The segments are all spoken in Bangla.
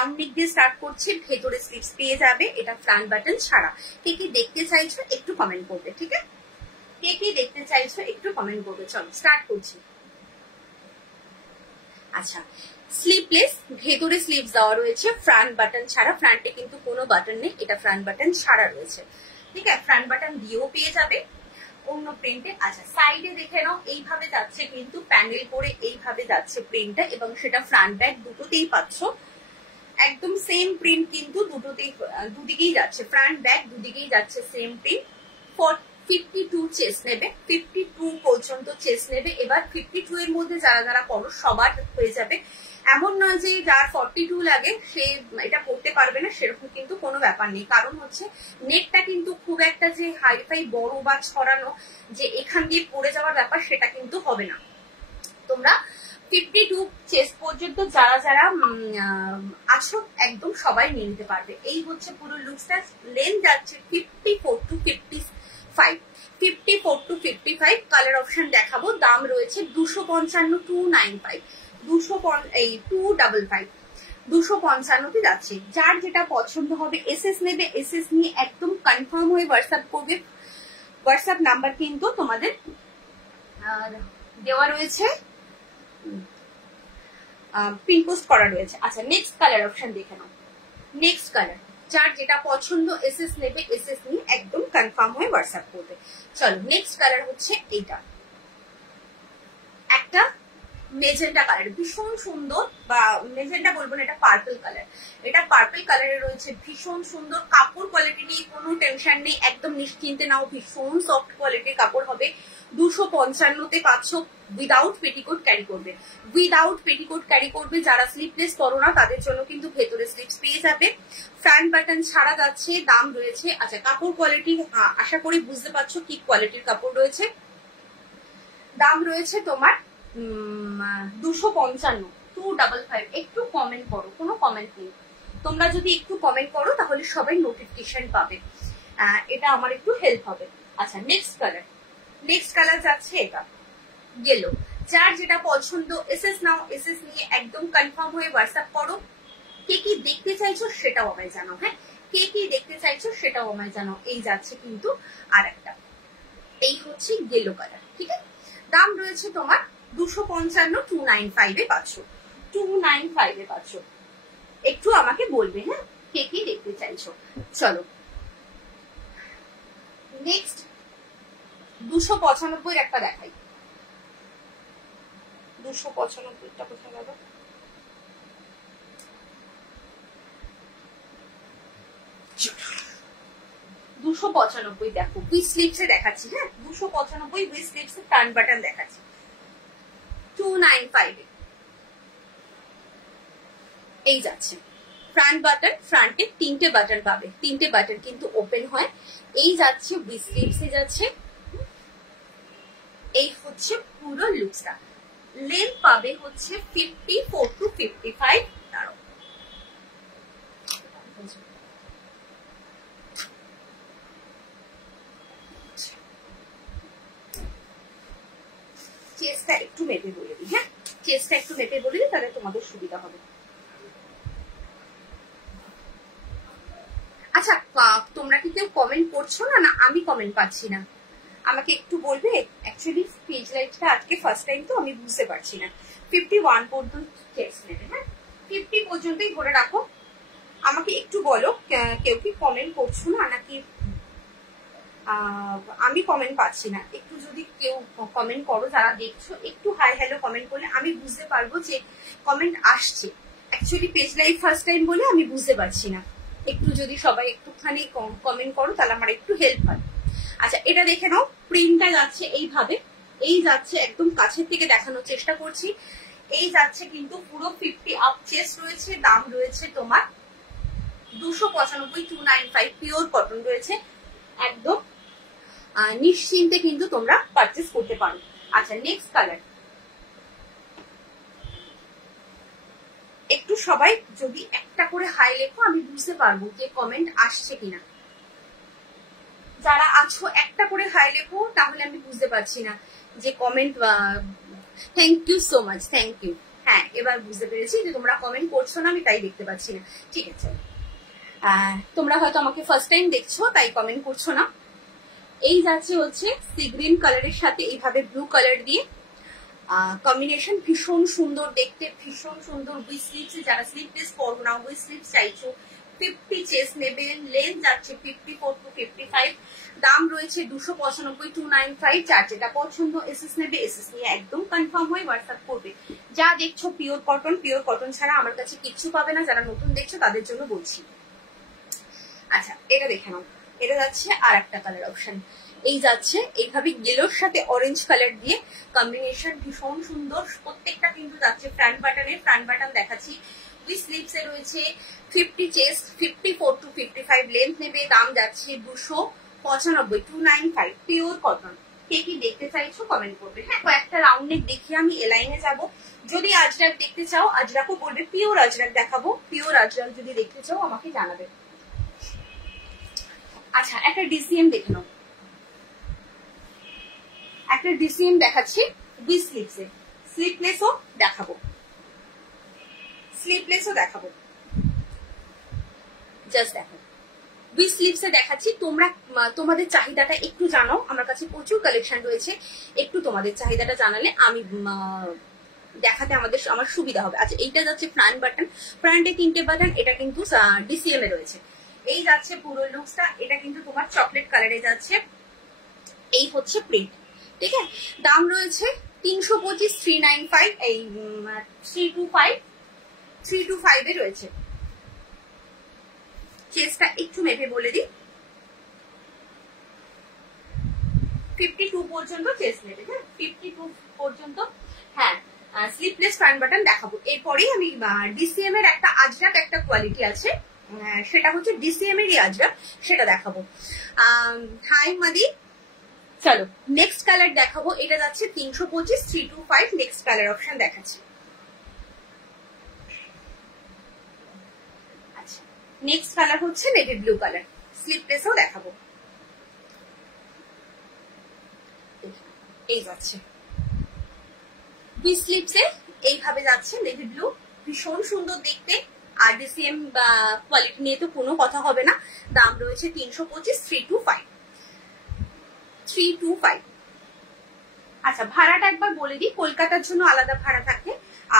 রাউন্ড নেক দিয়ে স্টার্ট করছি, ভেতরে স্লিভস পেয়ে যাবে, এটা ফ্রন্ট বাটন ছাড়া। কে কি দেখতে চাইছো একটু কমেন্ট করবে, ঠিক আছে? কে কি দেখতে চাইছো একটু কমেন্ট করবে। চলো স্টার্ট করছি। আচ্ছা, স্লিভলেস, ভেতরে স্লিভস দেওয়া রয়েছে ফ্রন্ট বাটন ছাড়া, ফ্রন্টে কিন্তু কোনো বাটন নেই, এটা ফ্রন্ট বাটন ছাড়া রয়েছে, ঠিক আছে? ফ্রন্ট বাটন দিয়েও পেয়ে যাবে অন্য প্রিন্টে। আচ্ছা, সাইডে দেখে নাও, এইভাবে যাচ্ছে কিন্তু প্যানেল করে, এইভাবে যাচ্ছে প্রিন্টটা, এবং সেটা ফ্রন্ট ব্যাক দুটোতেই পাচ্ছ। একদম সেম প্রিন্ট কিন্তু দুদিকেই যাচ্ছে, ফ্রন্ট ব্যাক দুদিকেই যাচ্ছে সেম প্রিন্ট। 52 চেস্ট নেবে, 52 পর্যন্ত চেস্ট নেবে। এবার 52 এর মধ্যে যারা যারা পরো সবার হয়ে যাবে, এমন নয় যে যার 42 লাগে সে এটা পড়তে পারবে না, সেরকম কিন্তু কোনো ব্যাপার নেই। কারণ হচ্ছে নেকটা কিন্তু খুব একটা যে হাইফাই বড় বা ছড়ানো যে এখান দিয়ে পড়ে যাওয়ার ব্যাপার, সেটা কিন্তু হবে না। তোমরা 52 চেস্ট পর্যন্ত যারা যারা আছো একদম সবাই নিয়ে নিতে পারবে। এই হচ্ছে পুরো লুকসটা। লেন্থ যাচ্ছে 54 to 55, 54 to 55। কালার অপশন দেখাবো। দাম রয়েছে 255, 295, 255, 255 যাচ্ছে। যার যেটা পছন্দ হবে এসএস নেবে, এসএস নিয়ে একদম কনফার্ম হয়ে হোয়াটসঅ্যাপ করবে। হোয়াটসঅ্যাপ নাম্বার কিন্তু তোমাদের দেওয়া রয়েছে, পিন পোস্ট করা রয়েছে। আচ্ছা, নেক্সট কালার অপশন দেখে নাও। নেক্সট কালার, যার যেটা পছন্দ এসএস নেবে, এসএস নিয়ে একদম কনফার্ম হয়ে হোয়াটসঅ্যাপ করবে। চলো নেক্সট কালার হচ্ছে এইটা, একটা মেজেন্টা কালার, ভীষণ সুন্দর, বা মেজেন্টা বলবো না, এটা পার্পল কালার। এটা পার্পল কালারে রয়েছে, ভীষণ সুন্দর। কাপড় কোয়ালিটি নিয়ে কোনো টেনশন নেই, একদম নিশ্চিন্তে নাও, ভীষণ সফট কোয়ালিটির কাপড় হবে। 255-তে পাচ্ছ, উইদাউট পেটিকোট ক্যারি করবে, উইদাউট পেটিকোট ক্যারি করবে। যারা স্লিভলেস পরো না তাদের জন্য কিন্তু ভেতরে স্লিভস পেয়ে যাবে, ফ্রন্ট বাটন ছাড়া যাচ্ছে। দাম রয়েছে, আচ্ছা কাপড় কোয়ালিটি আশা করি বুঝতে পারছো কি কোয়ালিটির কাপড় রয়েছে। দাম রয়েছে তোমার 255, 255। একটু কমেন্ট করো, কোনো কমেন্ট নেই। তোমরা যদি একটু কমেন্ট করো তাহলে সবাই নোটিফিকেশন পাবে, এটা আমার একটু হেল্প হবে। আচ্ছা, নেক্সট কালার, নেক্সট কালার যাচ্ছে এটা ইয়েলো। যার যেটা পছন্দ এসএস নাও, এসএস নিয়ে একদম কনফার্ম হয়ে হোয়াটসঅ্যাপ করো। কে কি দেখতে চাইছো সেটাও আমায় জানাও, হ্যাঁ কে কি দেখতে চাইছো সেটাও আমায় জানাও। এই যাচ্ছে কিন্তু আর একটা, এই হচ্ছে ইয়েলো কালার, ঠিক আছে? দাম রয়েছে তোমার 255, 295-এ পাচ্ছ, 295-এ পাচ্ছ। একটু আমাকে বলবে হ্যাঁ কে কি দেখতে চাইছো। চলো নেক্সট 295 একটা দেখাই। 295টা কোথায় গেল? দুশো 295 দেখো, উইথ স্লিভসে দেখাচ্ছি, হ্যাঁ 295 উইথ স্লিভসে ফ্রন্ট বাটন দেখাচ্ছি, 295-এ এই যাচ্ছে। ফ্রন্ট বাটন, ফ্রন্টে 3টে বাটন পাবে, 3টে বাটন কিন্তু ওপেন হয়। এই যাচ্ছে উইথ স্লিভসে যাচ্ছে। এই হচ্ছে পুরো লুকসটা। লেন্থ পাবে হচ্ছে 54 to 55। দাঁড়াও, চেস্টটা একটু মেপে বলে দিই, হ্যাঁ চেস্টটা একটু মেপে বলে দিই, তাহলে তোমাদের সুবিধা হবে। আচ্ছা, তোমরা কি কেউ কমেন্ট করছো না, না আমি কমেন্ট পাচ্ছি না? আমাকে একটু বলবে। অ্যাকচুয়ালি পেজ লাইটটা আজকে ফার্স্ট টাইম তো আমি বুঝতে পারছি না। 51 পর্যন্ত চেস্ট নেবে, হ্যাঁ 50 পর্যন্তই ধরে রাখো। আমাকে একটু বলো কেউ কি কমেন্ট করছো না, নাকি আমি কমেন্ট পাচ্ছি না? একটু যদি কেউ কমেন্ট করো, যারা দেখছো একটু হাই হ্যালো কমেন্ট করলে আমি বুঝতে পারবো যে কমেন্ট আসছে। Actually page live first time বলে আমি বুঝতে পারছি না। একটু যদি সবাই একটুখানি কমেন্ট করো তাহলে আমার একটু হেল্প হয়। আচ্ছা, এটা দেখে নাও, প্রিন্টটা যাচ্ছে এইভাবে, এই যাচ্ছে, একদম কাছের থেকে দেখানোর চেষ্টা করছি। এই যাচ্ছে কিন্তু পুরো 50 আপ চেস্ট রয়েছে। দাম রয়েছে তোমার 295, 295, পিওর কটন রয়েছে, একদম নিশ্চিন্তে কিন্তু তোমরা পারচেস করতে পারো। আচ্ছা, নেক্সট কালার। একটু সবাই যদি একটা করে হাই লেখো আমি বুঝতে পারবো যে কমেন্ট আসছে কিনা। যারা আছো একটা করে হাই লেখো, তাহলে আমি বুঝতে পারছি না যে comment. Thank you so much, thank you. হ্যাঁ এবার বুঝতে পেরেছি যে তোমরা কমেন্ট করছো না, আমি তাই দেখতে পাচ্ছি না। ঠিক আছে, তোমরা হয়তো আমাকে ফার্স্ট টাইম দেখছো তাই কমেন্ট করছো না। এই যাচ্ছে হচ্ছে সি গ্রিন কালারের সাথে এইভাবে ব্লু কালার দিয়ে কম্বিনেশন, ভীষণ সুন্দর দেখতে, ভীষণ সুন্দর। উই স্লিভস, যারা স্লিভলেস পরবো না, উই স্লিভস চাইছো 50 চেস্ট নেবে, লেন্থ যাচ্ছে 54 to 55, দাম রয়েছে 295, 295। যার যেটা পছন্দ এসএস নেবে, এসএস নিয়ে একদম কনফার্ম হয়ে হোয়াটসঅ্যাপ করবে। যা দেখছো পিওর কটন, পিওর কটন ছাড়া আমার কাছে কিচ্ছু পাবে না। যারা নতুন দেখছো তাদের জন্য বলছি। আচ্ছা এটা দেখে নাও, এটা যাচ্ছে আর একটা কালার অপশন। এই যাচ্ছে এইভাবে গেলোর সাথে অরেঞ্জ কালার দিয়ে কম্বিনেশন, ভীষণ সুন্দর। প্রত্যেকটা কিন্তু যাচ্ছে ফ্রন্ট বাটনের, ফ্রন্ট বাটন দেখাচ্ছি। উই স্লিভস এ রয়েছে 50 চেস্ট, 54 to 55 লেন্থ নেবে, দাম যাচ্ছে 295, 295, পিওর কটন। কে কি দেখতে চাইছো কমেন্ট করবে। হ্যাঁ কয়েকটা রাউন্ড নেক দেখিয়ে আমি এ লাইনে যাবো। যদি আজরাক দেখতে চাও আজরাকও বলবে, পিওর আজরাক দেখাবো। পিওর আজরাক যদি দেখতে চাও আমাকে জানাবে। আচ্ছা একটা ডিসিএম দেখে নাও, একটা ডিসিএম দেখাচ্ছি উই স্লিভস এ, স্লিভলেসও দেখাবো, স্লিভলেসও দেখাবো। জাস্ট দেখো উই স্লিভস এ দেখাচ্ছি। তোমরা তোমাদের চাহিদাটা একটু জানাও, আমার কাছে প্রচুর কালেকশন রয়েছে, একটু তোমাদের চাহিদাটা জানালে আমি দেখাতে আমার সুবিধা হবে। আচ্ছা এইটা যাচ্ছে ফ্রন্ট বাটন, ফ্রন্টে 3টে বাটন, এটা কিন্তু ডিসিএম এ রয়েছে। এই যাচ্ছে পুরো লুকসটা, এটা কিন্তু তোমার চকলেট কালারে যাচ্ছে। এই হচ্ছে প্রিন্ট, ঠিক আছে। দাম রয়েছে 325, 395, এই 325 এ রয়েছে। চেস্টটা একটু মেপে বলে দিই, 52 পর্যন্ত চেস্ট নেবে। হ্যাঁ 52 পর্যন্ত। হ্যাঁ স্লিভলেস ফ্রন্ট বাটন দেখাবো। এরপরেই আমি ডিসিএম এর একটা আজরাক একটা কোয়ালিটি আছে, সেটা হচ্ছে ডিসিএম এরই আজরাক, সেটা দেখাবো। হাই মাদি, চলো নেক্সট কালার দেখাবো। এটা যাচ্ছে 325, 325, নেক্সট কালার অপশন দেখাচ্ছি। আচ্ছা নেক্সট কালার হচ্ছে নেভি ব্লু কালার, স্লিভলেসও দেখাবো। এই যাচ্ছে উই স্লিভস এ, এইভাবে যাচ্ছে নেভি ব্লু, ভীষণ সুন্দর দেখতে। আর ডিসিএম কোয়ালিটি নিয়ে তো কোনো কথা হবে না। দাম রয়েছে 325, 325। আচ্ছা ভাড়াটা একবার বলে দিই, কলকাতার জন্য আলাদা ভাড়া থাকে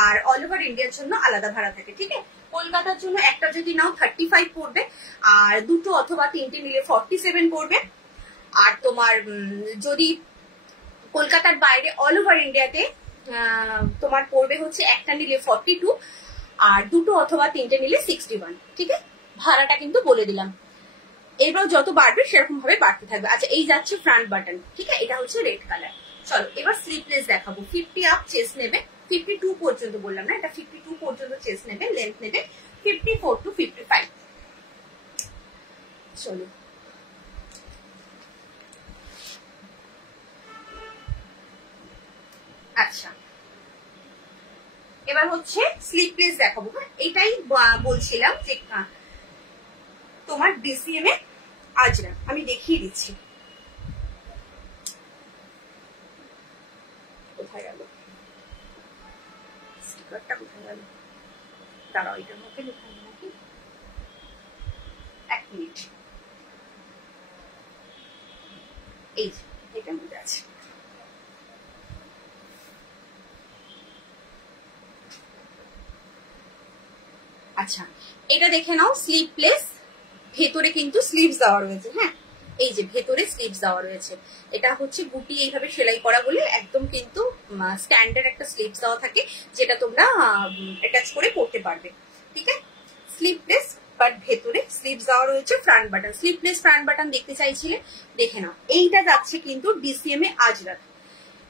আর অল ওভার ইন্ডিয়ার জন্য আলাদা ভাড়া থাকে, ঠিক আছে। কলকাতার জন্য একটা যদি নাও 35 পড়বে, আর দুটো অথবা তিনটে নিলে 47 পড়বে। আর তোমার যদি কলকাতার বাইরে অল ওভার ইন্ডিয়াতে তোমার পড়বে হচ্ছে একটা নিলে 42, আর দুটো অথবা তিনটে নিলে 61, ঠিক আছে। ভাড়াটা কিন্তু বলে দিলাম, এবার যত বাড়বে সেরকম ভাবে বাড়তে থাকবে। আচ্ছা এই যাচ্ছে ফ্রন্ট বাটন, ঠিক আছে, এটা হচ্ছে রেড কালার। চলো এবার স্লিভলেস দেখাবো। 50 আপ চেস্ট নেবে, 52 পর্যন্ত বললাম না, এটা 52 পর্যন্ত চেস্ট নেবে, লেন্থ নেবে 54 to 55। চলো আচ্ছা এবার হচ্ছে স্লিভলেস দেখাবো। হ্যাঁ এটাই বলছিলাম যে তোমার ডিসিএম এ আজরা আমি দেখিয়ে দিচ্ছি। কোথায় গেল স্টিকারটা, কোথায় গেল? দাঁড়াও এটার মধ্যে লেখা নাকি, এক মিনিট। এই এটার মধ্যে আছে। আচ্ছা এটা দেখে নাও, স্লিভলেস, ভেতরে কিন্তু স্লিভস দেওয়া রয়েছে। হ্যাঁ এই যে ভেতরে স্লিভস দেওয়া রয়েছে, এটা হচ্ছে বুটি এইভাবে সেলাই করা বলে একদম কিন্তু স্ট্যান্ডার্ড একটা স্লিভস দেওয়া থাকে, যেটা তোমরা অ্যাটাচ করে পরতে পারবে, ঠিক আছে। স্লিভলেস বাট ভেতরে স্লিভস দেওয়া রয়েছে। Front button, sleeveless front button দেখতে চাইছিলে, দেখে নাও। এইটা যাচ্ছে কিন্তু ডিসিএম এ আজরাক,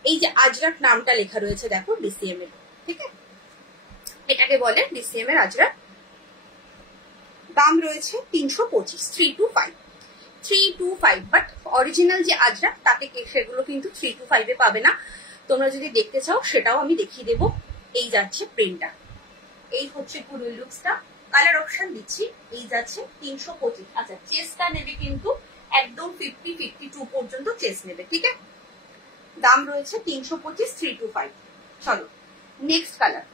এই যে আজরাক নামটা লেখা রয়েছে দেখো ডিসিএম এর, ঠিক আছে, এটাকে বলে ডিসিএম এর আজরাক। দাম রয়েছে 325, 325, বাট অরিজিনাল যে আজরাক তাতে সেগুলো কিন্তু 325 এ পাবে না। তোমরা যদি দেখতে চাও সেটাও আমি দেখিয়ে দেবো। এই যাচ্ছে প্রিন্টটা, এই হচ্ছে পুরো লুকসটা। কালার অপশন দিচ্ছি। এই যাচ্ছে 325। আচ্ছা চেস্টটা নেবে কিন্তু একদম 50, 52 পর্যন্ত চেস্ট নেবে, ঠিক আছে। দাম রয়েছে 325, 325। চলো নেক্সট কালার,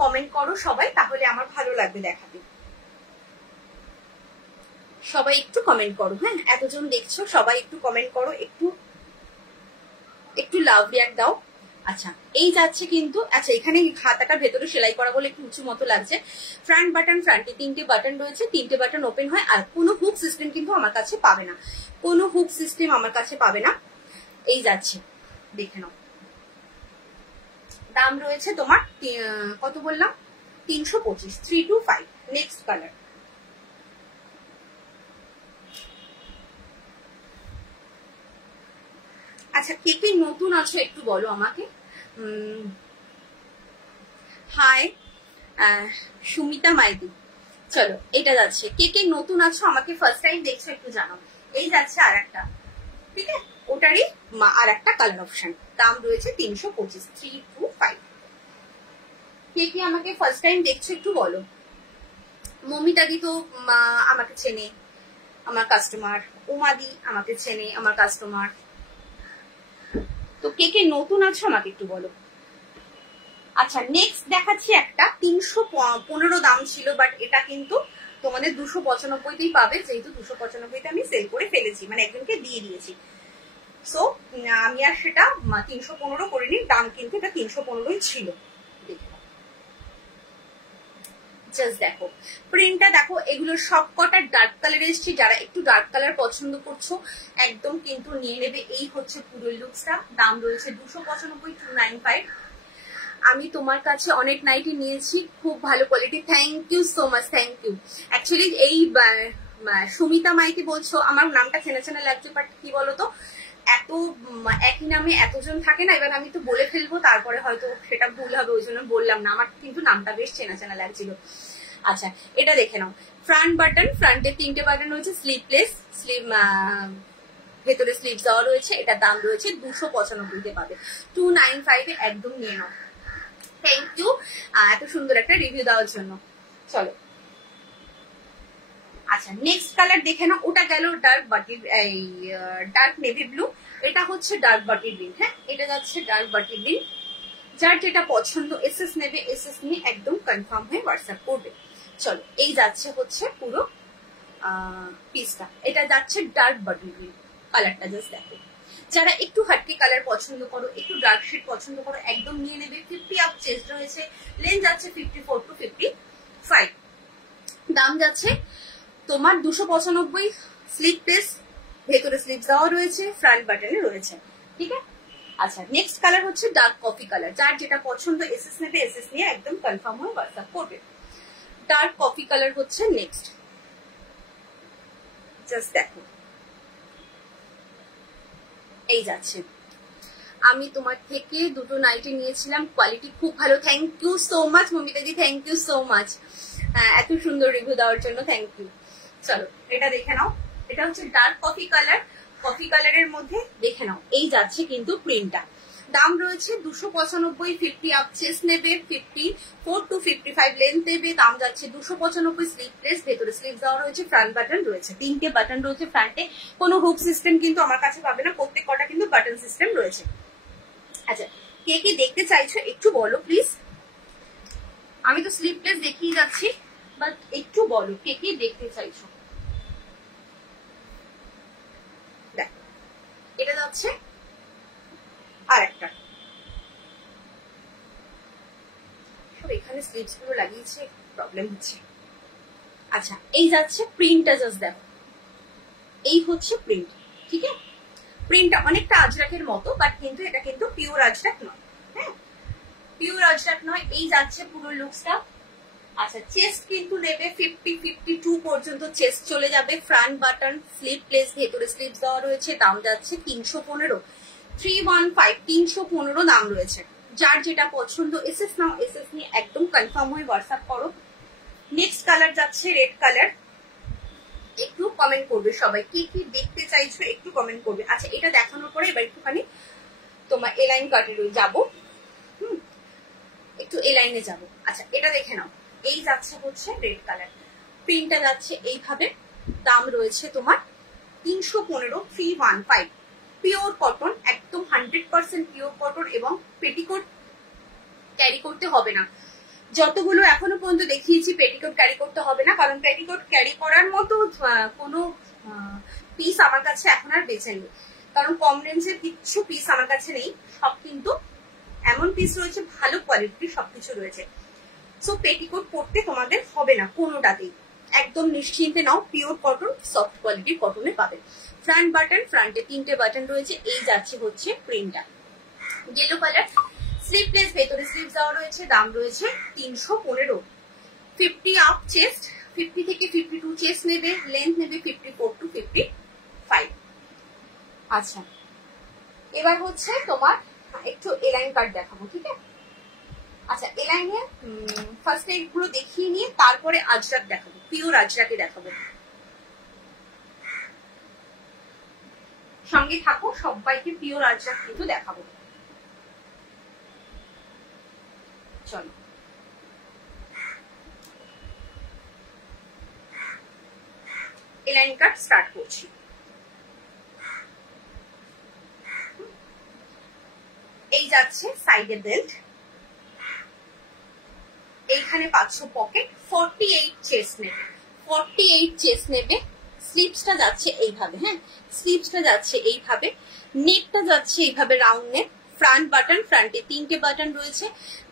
কমেন্ট করো সবাই, তাহলে আমার ভালো লাগবে দেখাতে। সবাই একটু কমেন্ট করো, হ্যাঁ এতজন দেখছো সবাই একটু কমেন্ট করো, একটু লাভ রিয়াক্ট দাও। আচ্ছা এই যাচ্ছে কিন্তু, আচ্ছা এখানে হাতাটা ভেতরে সেলাই করা বলে একটু উঁচু মতো লাগছে। ফ্রন্ট বাটন, ফ্রন্টে 3টে বাটন রয়েছে, 3টে বাটন ওপেন হয়। আর কোনো হুক সিস্টেম কিন্তু আমার কাছে পাবে না, কোনো হুক সিস্টেম আমার কাছে পাবে না। এই যাচ্ছে, দেখে নাও। দাম রয়েছে তোমার কত বললাম, 325, 325। Next colour. আচ্ছা কে কে নতুন আছো একটু বলো আমাকে। হাই সুমিতা মাইতি, চলো এটা যাচ্ছে। কে কে নতুন আছো আমাকে ফার্স্ট টাইম দেখছো একটু জানাও। এই যাচ্ছে আর একটা, ঠিক আছে ওটারই আর একটা কালার অপশন। দাম রয়েছে 325, 325। কে কে আমাকে ফার্স্ট টাইম দেখছো একটু বলো। মমিতাদি তো আমাকে চেনে, আমার কাস্টমার। উমাদি আমাকে চেনে, আমার কাস্টমার। তো কে কে নতুন আছো আমাকে একটু বলো। আচ্ছা নেক্সট দেখাচ্ছি একটা, 315 দাম ছিল, বাট এটা কিন্তু তোমাদের 295তেই পাবে, যেহেতু 295তে আমি সেল করে ফেলেছি, মানে একজনকে দিয়ে দিয়েছি। সো আমি আর সেটা 315 করিনি, দাম কিন্তু এটা 315ই ছিল। জাস্ট দেখো প্রিন্টটা দেখো, এগুলো সব কটা ডার্ক কালার এসেছি। যারা একটু ডার্ক কালার পছন্দ করছো একদম কিন্তু নিয়ে নেবে। এই হচ্ছে পুরো লুকসটা। দাম রয়েছে 295, 295। আমি তোমার কাছে অনেক নাইটি নিয়েছি, খুব ভালো quality. Thank you so much, thank you. Actually এই সুমিতা মাইতি বলছো, আমার নামটা চেনা চেনা লাগছে, বাট কি বলতো এত একই নামে এতজন থাকে না, এবার আমি তো বলে ফেলবো তারপরে হয়তো সেটা ভুল হবে, ওই জন্য বললাম না। আমার কিন্তু নামটা বেশ চেনা চেনা লাগছিল। আচ্ছা এটা দেখে নাও, ফ্রন্ট বাটন, ফ্রন্টে 3টে বাটন রয়েছে, স্লিভলেস, ভেতরে স্লিভ দেওয়া রয়েছে। এটা দাম রয়েছে 295তে পাবে, 295 একদম নিয়ে নাও। থ্যাংক ইউ এত সুন্দর একটা রিভিউ দেওয়ার জন্য। চলো আচ্ছা নেক্সট কালার দেখে নাও। ওটা গেল ডার্ক বাটির, এই ডার্ক নেভি ব্লু। এটা হচ্ছে ডার্ক বাটির গ্রিন। হ্যাঁ এটা যাচ্ছে ডার্ক বাটির গ্রিন। যার যেটা পছন্দ এসএস নেবে, এসএস নিয়ে একদম কনফার্ম হয়ে হোয়াটসঅ্যাপ করবে। চলো এই যাচ্ছে হচ্ছে পুরো পিসটা। এটা যাচ্ছে ডার্ক বাটির গ্রিন। কালারটা জাস্ট দেখো। যারা একটু হাটকি কালার পছন্দ করো, একটু ডার্ক শেড পছন্দ করো, একদম নিয়ে নেবে। 50 আপ চেস্ট রয়েছে, লেন্থ যাচ্ছে 54 to 55। দাম যাচ্ছে তোমার 295। স্লিভলেস, ভেতরে স্লিভ দেওয়া রয়েছে, ফ্রন্ট বাটনে রয়েছে, ঠিক আছে। আচ্ছা নেক্সট কালার হচ্ছে ডার্ক কফি কালার। যার যেটা পছন্দ এসএস নেবে, এসএস নিয়ে একদম কনফার্ম হয়ে হোয়াটসঅ্যাপ করবে। ডার্ক কফি কালার হচ্ছে নেক্সট। জাস্ট দেখো এই যাচ্ছে। আমি তোমার থেকে দুটো নাইটি নিয়েছিলাম, কোয়ালিটি খুব ভালো। থ্যাংক ইউ সো মাচ মমিতাদি, থ্যাংক ইউ সো মাচ এত সুন্দর রিভিউ দেওয়ার জন্য, থ্যাংক ইউ। চলো এটা দেখে নাও। এটা হচ্ছে ডার্ক কফি কালার। কফি কালারের মধ্যে দেখে নাও এই যাচ্ছে কিন্তু প্রিন্টটা। দাম রয়েছে 295। 50 আপ চেস্ট নেবে, 54 to 55 লেন্থ দেবে। দাম যাচ্ছে 295। স্লিভলেস, ভেতরে স্লিভ দেওয়া রয়েছে, ফ্রন্ট বাটন রয়েছে, 3টে বাটন রয়েছে ফ্রন্টে। কোনো হুক সিস্টেম কিন্তু আমার কাছে পাবে না, প্রত্যেক কটা কিন্তু বাটন সিস্টেম রয়েছে। আচ্ছা কে কি দেখতে চাইছো একটু বলো প্লিজ। আমি তো স্লিভলেস দেখিয়ে যাচ্ছি, বাট একটু বলো কে কি দেখতে চাইছো। দেখো এটা যাচ্ছে আর একটা। সব এখানে স্লিভস গুলো লাগিয়েছে, প্রবলেম হচ্ছে। আচ্ছা এই যাচ্ছে প্রিন্টটা, জাস্ট দেখো এই হচ্ছে প্রিন্ট, ঠিক আছে। প্রিন্টটা অনেকটা আজরাকের মতো, বাট কিন্তু এটা কিন্তু পিওর আজরাক নয়। হ্যাঁ পিওর আজরাক নয়। এই যাচ্ছে পুরো লুকসটা। আচ্ছা চেস্ট কিন্তু নেবে 50, 52 পর্যন্ত চেস্ট চলে যাবে। ফ্রন্ট বাটন, স্লিভলেস, ভেতরে স্লিভ দেওয়া রয়েছে। দাম যাচ্ছে 315, 315, 315 দাম রয়েছে। যার যেটা পছন্দ এসএস নাও, এসএস নিয়ে একদম কনফার্ম হয়ে হোয়াটসঅ্যাপ করো। নেক্সট কালার যাচ্ছে রেড কালার। একটু কমেন্ট করবে সবাই, কি কি দেখতে চাইছো একটু কমেন্ট করবে। আচ্ছা এটা দেখানোর পরে এবার একটুখানি তোমার এলাইন কাটে যাবো, একটু এলাইনে যাবো। আচ্ছা এটা দেখে নাও। এই যাচ্ছে হচ্ছে রেড কালার। প্রিন্টটা যাচ্ছে এইভাবে। দাম রয়েছে তোমার 315, 315। পিওর কটন, একদম 100% পিওর কটন, এবং পেটিকোট ক্যারি করতে হবে না। যতগুলো এখনো পর্যন্ত দেখিয়েছি পেটিকোট ক্যারি করতে হবে না, কারণ পেটিকোট ক্যারি করার মতো কোনো পিস আমার কাছে এখন আর বেঁচে নেই, কারণ কম রেঞ্জের কিছু পিস আমার কাছে নেই, সব কিন্তু এমন পিস রয়েছে ভালো কোয়ালিটির সবকিছু রয়েছে। সো পেটিকোট পরতে তোমাদের হবে না কোনোটাতেই, একদম নিশ্চিন্তে নাও, পিওর কটন সফট কোয়ালিটির কটনে পাবে। ফ্রন্ট বাটন, ফ্রন্টে 3টে বাটন রয়েছে। এই যাচ্ছে হচ্ছে প্রিন্টটা ইয়েলো কালার, স্লিভলেস, ভেতরে স্লিভ দেওয়া রয়েছে, দাম রয়েছে 315। 50 আপ চেস্ট, 50 থেকে 52 চেস্ট নেবে, লেন্থ নেবে 54 to 55। আচ্ছা এবার হচ্ছে তোমার একটু এলাইন কাট দেখাবো, ঠিক আছে? আচ্ছা এলাইনে ফার্স্ট এইগুলো দেখিয়ে নিয়ে তারপরে আজরাক দেখাবো, পিওর আজরাকে দেখাবো। সঙ্গে থাকো, সবাইকে পিওর আজরাক কিন্তু দেখাবো। চলো এলাইন কাট স্টার্ট করছি। এই যাচ্ছে সাইডে বেল্ট, এইখানে পাচ্ছ পকেট, 48 চেস্ট নেবে, 48 চেস্ট নেবে। স্লিভসটা যাচ্ছে এইভাবে, হ্যাঁ স্লিভসটা যাচ্ছে এইভাবে, নেকটা যাচ্ছে এইভাবে রাউন্ড নেক। ফ্রন্ট বাটন, ফ্রন্টে 3টে বাটন রয়েছে,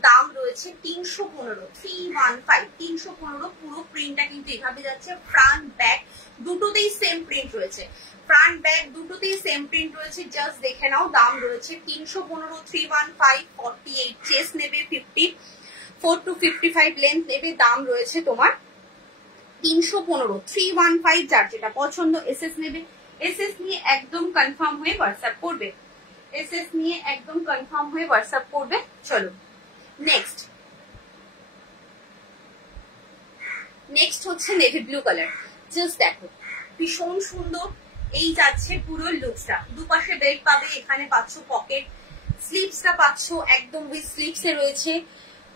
দাম রয়েছে 315, 315, 315। পুরো প্রিন্টটা কিন্তু এইভাবে যাচ্ছে। ফ্রন্ট ব্যাক দুটোতেই সেম প্রিন্ট রয়েছে, ফ্রন্ট ব্যাক দুটোতেই সেম প্রিন্ট রয়েছে, জাস্ট দেখে নাও। দাম রয়েছে 315, 315। 48 চেস্ট নেবে, 54 to 55 লেন্থ নেবে, দাম রয়েছে তোমার 315, 315। যার যেটা পছন্দ এসএস নেবে, এসএস নিয়ে একদম কনফার্ম হয়ে হোয়াটসঅ্যাপ করবে, এসএস নিয়ে একদম কনফার্ম হয়ে হোয়াটসঅ্যাপ করবে। চলো নেক্সট, নেক্সট হচ্ছে নেভি ব্লু কালার। জাস্ট দেখো ভীষণ সুন্দর। এই যাচ্ছে পুরো লুকসটা, দুপাশে বেল্ট পাবে, এখানে পাচ্ছ পকেট, স্লিভসটা পাচ্ছ একদম উইথ স্লিভসে রয়েছে।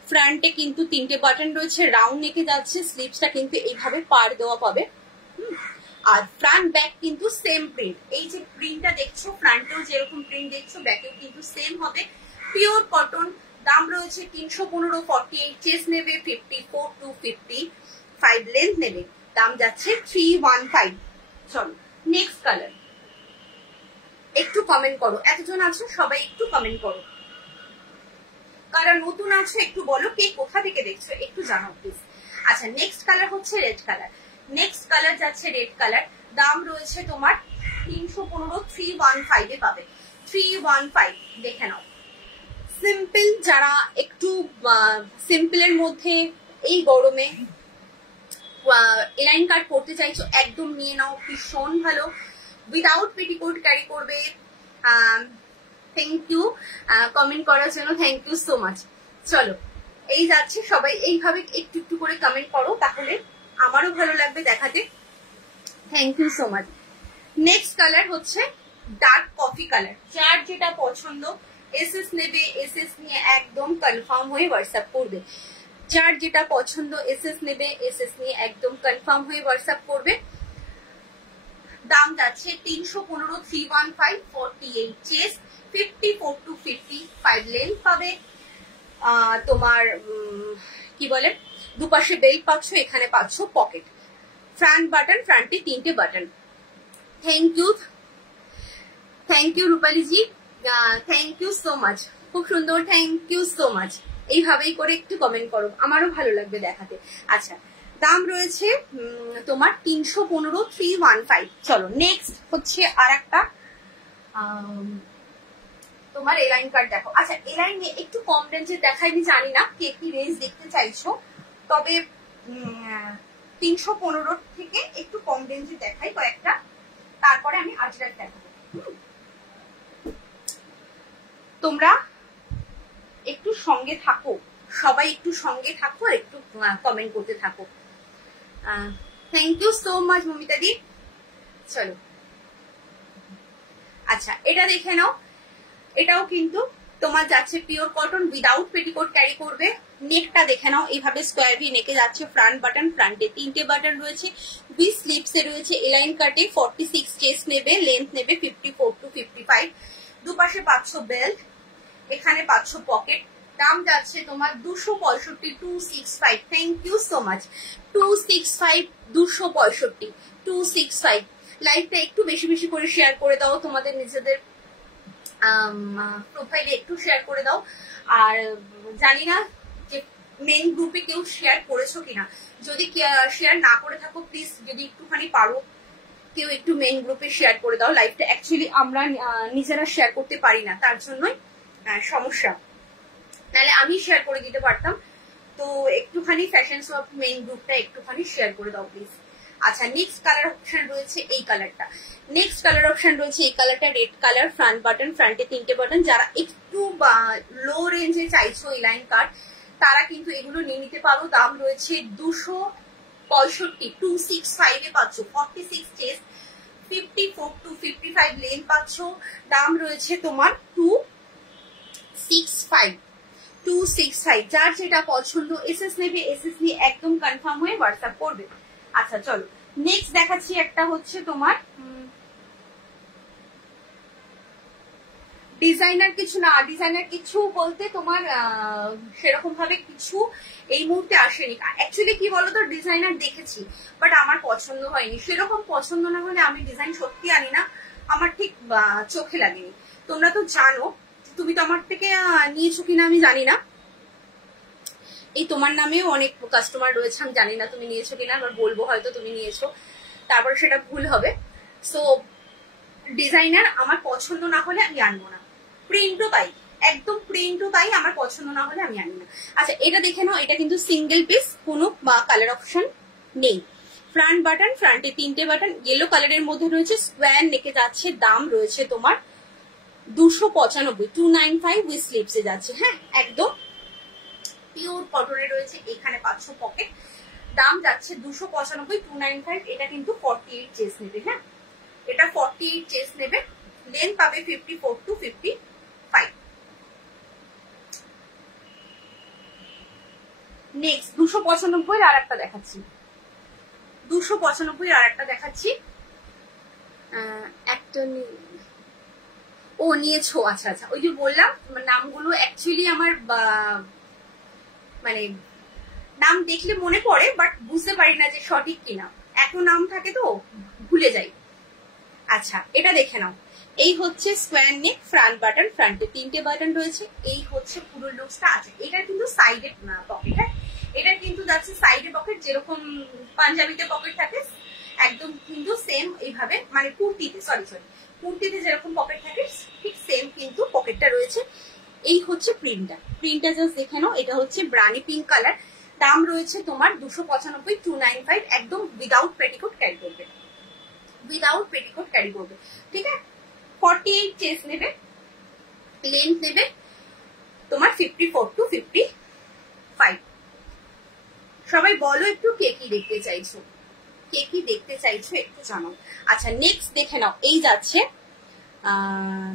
ফ্রন্টে কিন্তু 3টে বাটন রয়েছে, রাউন্ড নেকে যাচ্ছে, স্লিভসটা কিন্তু এইভাবে পার দেওয়া পাবে। আর ফ্রন্ট ব্যাক কিন্তু সেম প্রিন্ট, এই যে প্রিন্টটা দেখছো ফ্রন্টেও যেরকম প্রিন্ট দেখছো ব্যাকেও কিন্তু সেম হবে, পিওর কটন। দাম রয়েছে 315। 48 চেস্ট নেবে, 54 to 55 লেন্থ নেবে, দাম যাচ্ছে 315। চলো নেক্সট কালার, একটু কমেন্ট করো, এতজন আছো সবাই একটু কমেন্ট করো, কারা নতুন আছে একটু বলো, কে কোথা থেকে দেখছো একটু জানাও প্লিজ। আচ্ছা নেক্সট কালার হচ্ছে রেড কালার, নেক্সট কালার যাচ্ছে রেড কালার, দাম রয়েছে তোমার 315, 315 এ পাবে, 315। দেখে নাও সিম্পল, যারা একটু সিম্পলের মধ্যে এই গরমে এলাইন কাট করতে চাইছো একদম নিয়ে নাও, ভীষণ ভালো। উইদাউট পেটিকোট ক্যারি করবে। থ্যাংক ইউ কমেন্ট করার জন্য, থ্যাংক ইউ সো মাচ। চলো এই যাচ্ছে, সবাই এইভাবে একটু একটু করে কমেন্ট করো, তাহলে আমারও ভালো লাগবে দেখাতে। Thank you so much. Next colour হচ্ছে ডার্ক কফি কালার, যার যেটা পছন্দ এসএস নেবে, এসএস নিয়ে একদম কনফার্ম হয়ে হোয়াটসঅ্যাপ করবে, যার যেটা পছন্দ এসএস নেবে, এসএস নিয়ে একদম কনফার্ম হয়ে হোয়াটসঅ্যাপ করবে। দাম যাচ্ছে 315, 315। 48 চেস্ট, 54 to 55 লেন্থ পাবে। তোমার কি বলে দুপাশে বেল্ট পাচ্ছ, এখানে পাচ্ছ পকেট, ফ্রন্ট বাটন, ফ্রন্টে 3টে button. Thank you, thank you Rupali ji, thank you so much, খুব সুন্দর, থ্যাংক ইউ সো মাচ। এইভাবেই করে একটু কমেন্ট করো, আমারও ভালো লাগবে দেখাতে। আচ্ছা দাম রয়েছে তোমার 315, 315। চলো নেক্সট হচ্ছে আর একটা তোমার এলাইন কাট দেখো। আচ্ছা এলাইনে একটু কম রেঞ্জে দেখাইনি, জানি না কে কি রেঞ্জ দেখতে চাইছো, তবে 315 থেকে একটু কম রেঞ্জে দেখাই কয়েকটা, তারপরে আমি আজরাক দেখাবো। তোমরা একটু সঙ্গে থাকো, সবাই একটু সঙ্গে থাকো আর একটু কমেন্ট করতে থাকো। Thank you so much Mamita দি। চলো আচ্ছা এটা দেখে নাও, এটাও কিন্তু তোমার যাচ্ছে pure cotton, without petticoat carry করবে। নেকটা দেখে নাও, এইভাবে স্কোয়ার ভি নেকে যাচ্ছে, ফ্রন্ট বাটন, ফ্রন্টে 3টে বাটন রয়েছে, উইথ স্লিভসে রয়েছে এলাইন কাটে। 46 চেস্ট নেবে, লেন্থ নেবে 54 to 55। দুপাশে পাচ্ছ বেল্ট, এখানে পাচ্ছ পকেট, দাম যাচ্ছে তোমার 265, 265। Thank you so much. 265, 265, 265। লাইভটা একটু বেশি বেশি করে শেয়ার করে দাও, তোমাদের নিজেদের প্রোফাইলে একটু শেয়ার করে দাও। আর জানি না যে মেইন গ্রুপে কেউ শেয়ার করেছো কিনা, যদি শেয়ার না করে থাকো প্লিজ যদি একটুখানি পারো কেউ একটু মেইন গ্রুপে শেয়ার করে দাও। লাইভটা অ্যাকচুয়ালি আমরা নিজেরা শেয়ার করতে পারি না, তার জন্যই সমস্যা, নাহলে আমি শেয়ার করে দিতে পারতাম। তো একটুখানি ফ্যাশন শপ মেইন গ্রুপটা একটুখানি শেয়ার করে দাও প্লিজ। আচ্ছা, নেক্সট কালার অপশন রয়েছে এই কালারটা। নেক্সট কালার অপশন রয়েছে এই কালারটা, রেড কালার, ফ্রন্ট বাটন, ফ্রন্টে 3টে বাটন। যারা একটু লো রেঞ্জে চাইছো এই লাইন কাট, তারা কিন্তু এগুলো নিয়ে নিতে পারো। দাম রয়েছে 265, 265 এ পাচ্ছ। 46 চেস্ট, 54 to 55 লেন পাচ্ছ। দাম রয়েছে তোমার 265, 265। যার যেটা পছন্দ এসএস নেবে, এসএস নিয়ে একদম কনফার্ম হয়ে হোয়াটসঅ্যাপ করবে। আচ্ছা চলো নেক্সট দেখাচ্ছি, একটা হচ্ছে তোমার ডিজাইনার কিছু না, ডিজাইনার কিছু বলতে তোমার সেরকম ভাবে কিছু এই মুহূর্তে আসেনি। অ্যাকচুয়ালি কি বলতো, ডিজাইনার দেখেছি বাট আমার পছন্দ হয়নি। সেরকম পছন্দ না হলে আমি ডিজাইন সত্যি আনি না, আমার ঠিক চোখে লাগেনি। তোমরা তো জানো, তুমি তো আমার থেকে নিয়েছো কিনা আমি জানি না, এই তোমার নামেও অনেক কাস্টমার রয়েছে, আমি জানি না তুমি নিয়েছো কিনা, আবার বলবো হয়তো তুমি নিয়েছো, তারপরে সেটা ভুল হবে। সো ডিজাইনার আমার পছন্দ না হলে আমি আনবো না, প্রিন্টও তাই, একদম প্রিন্টও তাই, আমার পছন্দ না হলে আমি আনি না। আচ্ছা এটা দেখে নাও, এটা কিন্তু সিঙ্গেল পিস, কোনো কালার অপশন নেই। ফ্রন্ট বাটন, ফ্রন্টে 3টে বাটন, ইয়েলো কালারের মধ্যে রয়েছে, স্কোয়ার নেকে যাচ্ছে। দাম রয়েছে তোমার 295, 295 উইথ স্লিপসে যাচ্ছে। হ্যাঁ একদম পিওর কটনে রয়েছে, এখানে পাচ্ছ পকেট। দাম যাচ্ছে 295, 295। এটা কিন্তু 48 চেস্ট নেবে। হ্যাঁ এটা 48 চেস্ট নেবে, লেন্থ পাবে 54 to 55। নেক্সট 295 আর একটা দেখাচ্ছি, 295 আর একটা দেখাচ্ছি। একটা ও নিয়েছো, আচ্ছা আচ্ছা, ওই যে বললাম নামগুলো অ্যাকচুয়ালি আমার মানে নাম দেখলে মনে পড়ে বাট বুঝতে পারি না যে সঠিক কিনা, এত নাম থাকে তো ভুলে যাই। আচ্ছা এটা দেখে নাও, এই হচ্ছে স্কোয়ার নেক, ফ্রন্ট বাটন, ফ্রন্টে 3টে বাটন রয়েছে। এই হচ্ছে পুরো লুকসটা। আছে এটার কিন্তু সাইডে পকেট, হ্যাঁ এটার কিন্তু যাচ্ছে সাইডে পকেট, যেরকম পাঞ্জাবিতে পকেট থাকে একদম কিন্তু সেম এইভাবে, মানে কুর্তিতে কুর্তিতে যেরকম পকেট থাকে ঠিক সেম কিন্তু পকেটটা রয়েছে। এই হচ্ছে প্রিন্টটা জাস্ট দেখে নাও। এটা হচ্ছে ব্রাউনি পিঙ্ক কালার। দাম রয়েছে তোমার 295, 295, একদম উইদাউট পেটিকোট ক্যারি করবে, উইদাউট পেটিকোট ক্যারি করবে। ঠিক আছে, 48 চেস্ট নেবে, লেন্থ নেবে তোমার 54 to 55। সবাই বলো একটু কে কি দেখতে চাইছো, কে কি দেখতে চাইছো একটু জানাও। আচ্ছা নেক্সট দেখে নাও, এই যাচ্ছে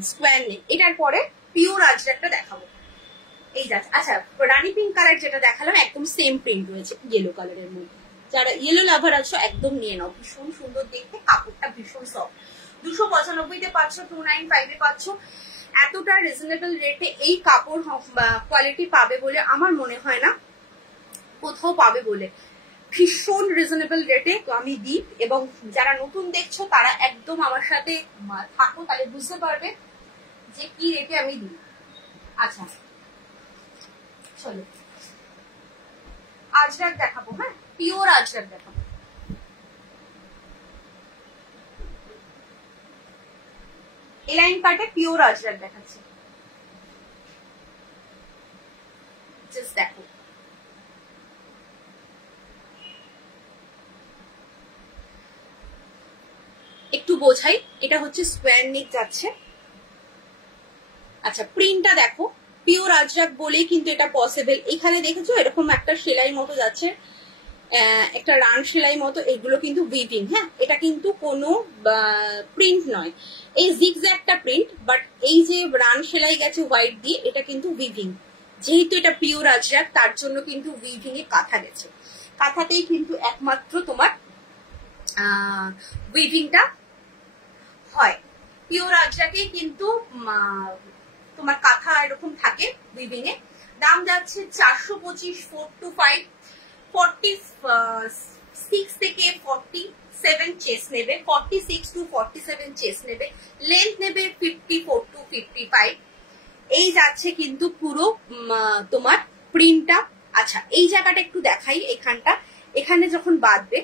স্কোয়ার নেক। এটার পরে পিওর আজরাকটা দেখাবো, এই যাচ্ছে। আচ্ছা রানি পিঙ্ক কালার যেটা দেখালাম একদম সেম প্রিন্ট রয়েছে ইয়েলো কালারের মধ্যে। যারা ইয়েলো লাভার আছো একদম নিয়ে নাও, ভীষণ সুন্দর দেখতে, কাপড়টা ভীষণ সফট। 295 পাচ্ছ, 295 পাচ্ছ। এতটা রিজনেবল রেটে এই কাপড় কোয়ালিটি পাবে বলে আমার মনে হয় না কোথাও পাবে বলে, ভীষণ রিজনেবল রেটে আমি দিই। এবং যারা নতুন দেখছো তারা একদম আমার সাথে থাকো, তাহলে বুঝতে পারবে যে কি রেটে আমি দিই। আচ্ছা চলো আজরাক দেখাবো, হ্যাঁ পিওর আজরাক দেখাবো। এলাইন কাটে পিওর আজরাক দেখাচ্ছি, জাস্ট দেখো। একটু বোঝাই, এটা হচ্ছে স্কোয়ার নেক যাচ্ছে। আচ্ছা প্রিন্টটা দেখো, পিওর আজরাক বলেই কিন্তু এটা পসিবল। এখানে দেখেছো এরকম একটা সেলাই মতো যাচ্ছে, একটা রান সেলাই মতো, এগুলো কিন্তু উইভিং। হ্যাঁ এটা কিন্তু কোনো প্রিন্ট নয়, এই জিগজ্যাগটা প্রিন্ট, বাট এই যে রান সেলাই গেছে হোয়াইট দিয়ে এটা কিন্তু উইভিং। যেহেতু এটা পিওর আজরাক তার জন্য কিন্তু উইভিং এ কাঁথা গেছে, কাঁথাতেই কিন্তু একমাত্র তোমার উইভিংটা হয়। পিওর আজরাকে কিন্তু তোমার কাঁথা এরকম থাকে উইভিং এ, দাম যাচ্ছে 425, 425, 46 থেকে 47 চেস্ট নেবে, 46 to 47 চেস্ট নেবে, লেন্থ নেবে 54 to 55। এই যাচ্ছে কিন্তু পুরো তোমার প্রিন্টটা। আচ্ছা এই জায়গাটা একটু দেখাই, এখানটা এখানে যখন বাঁধবে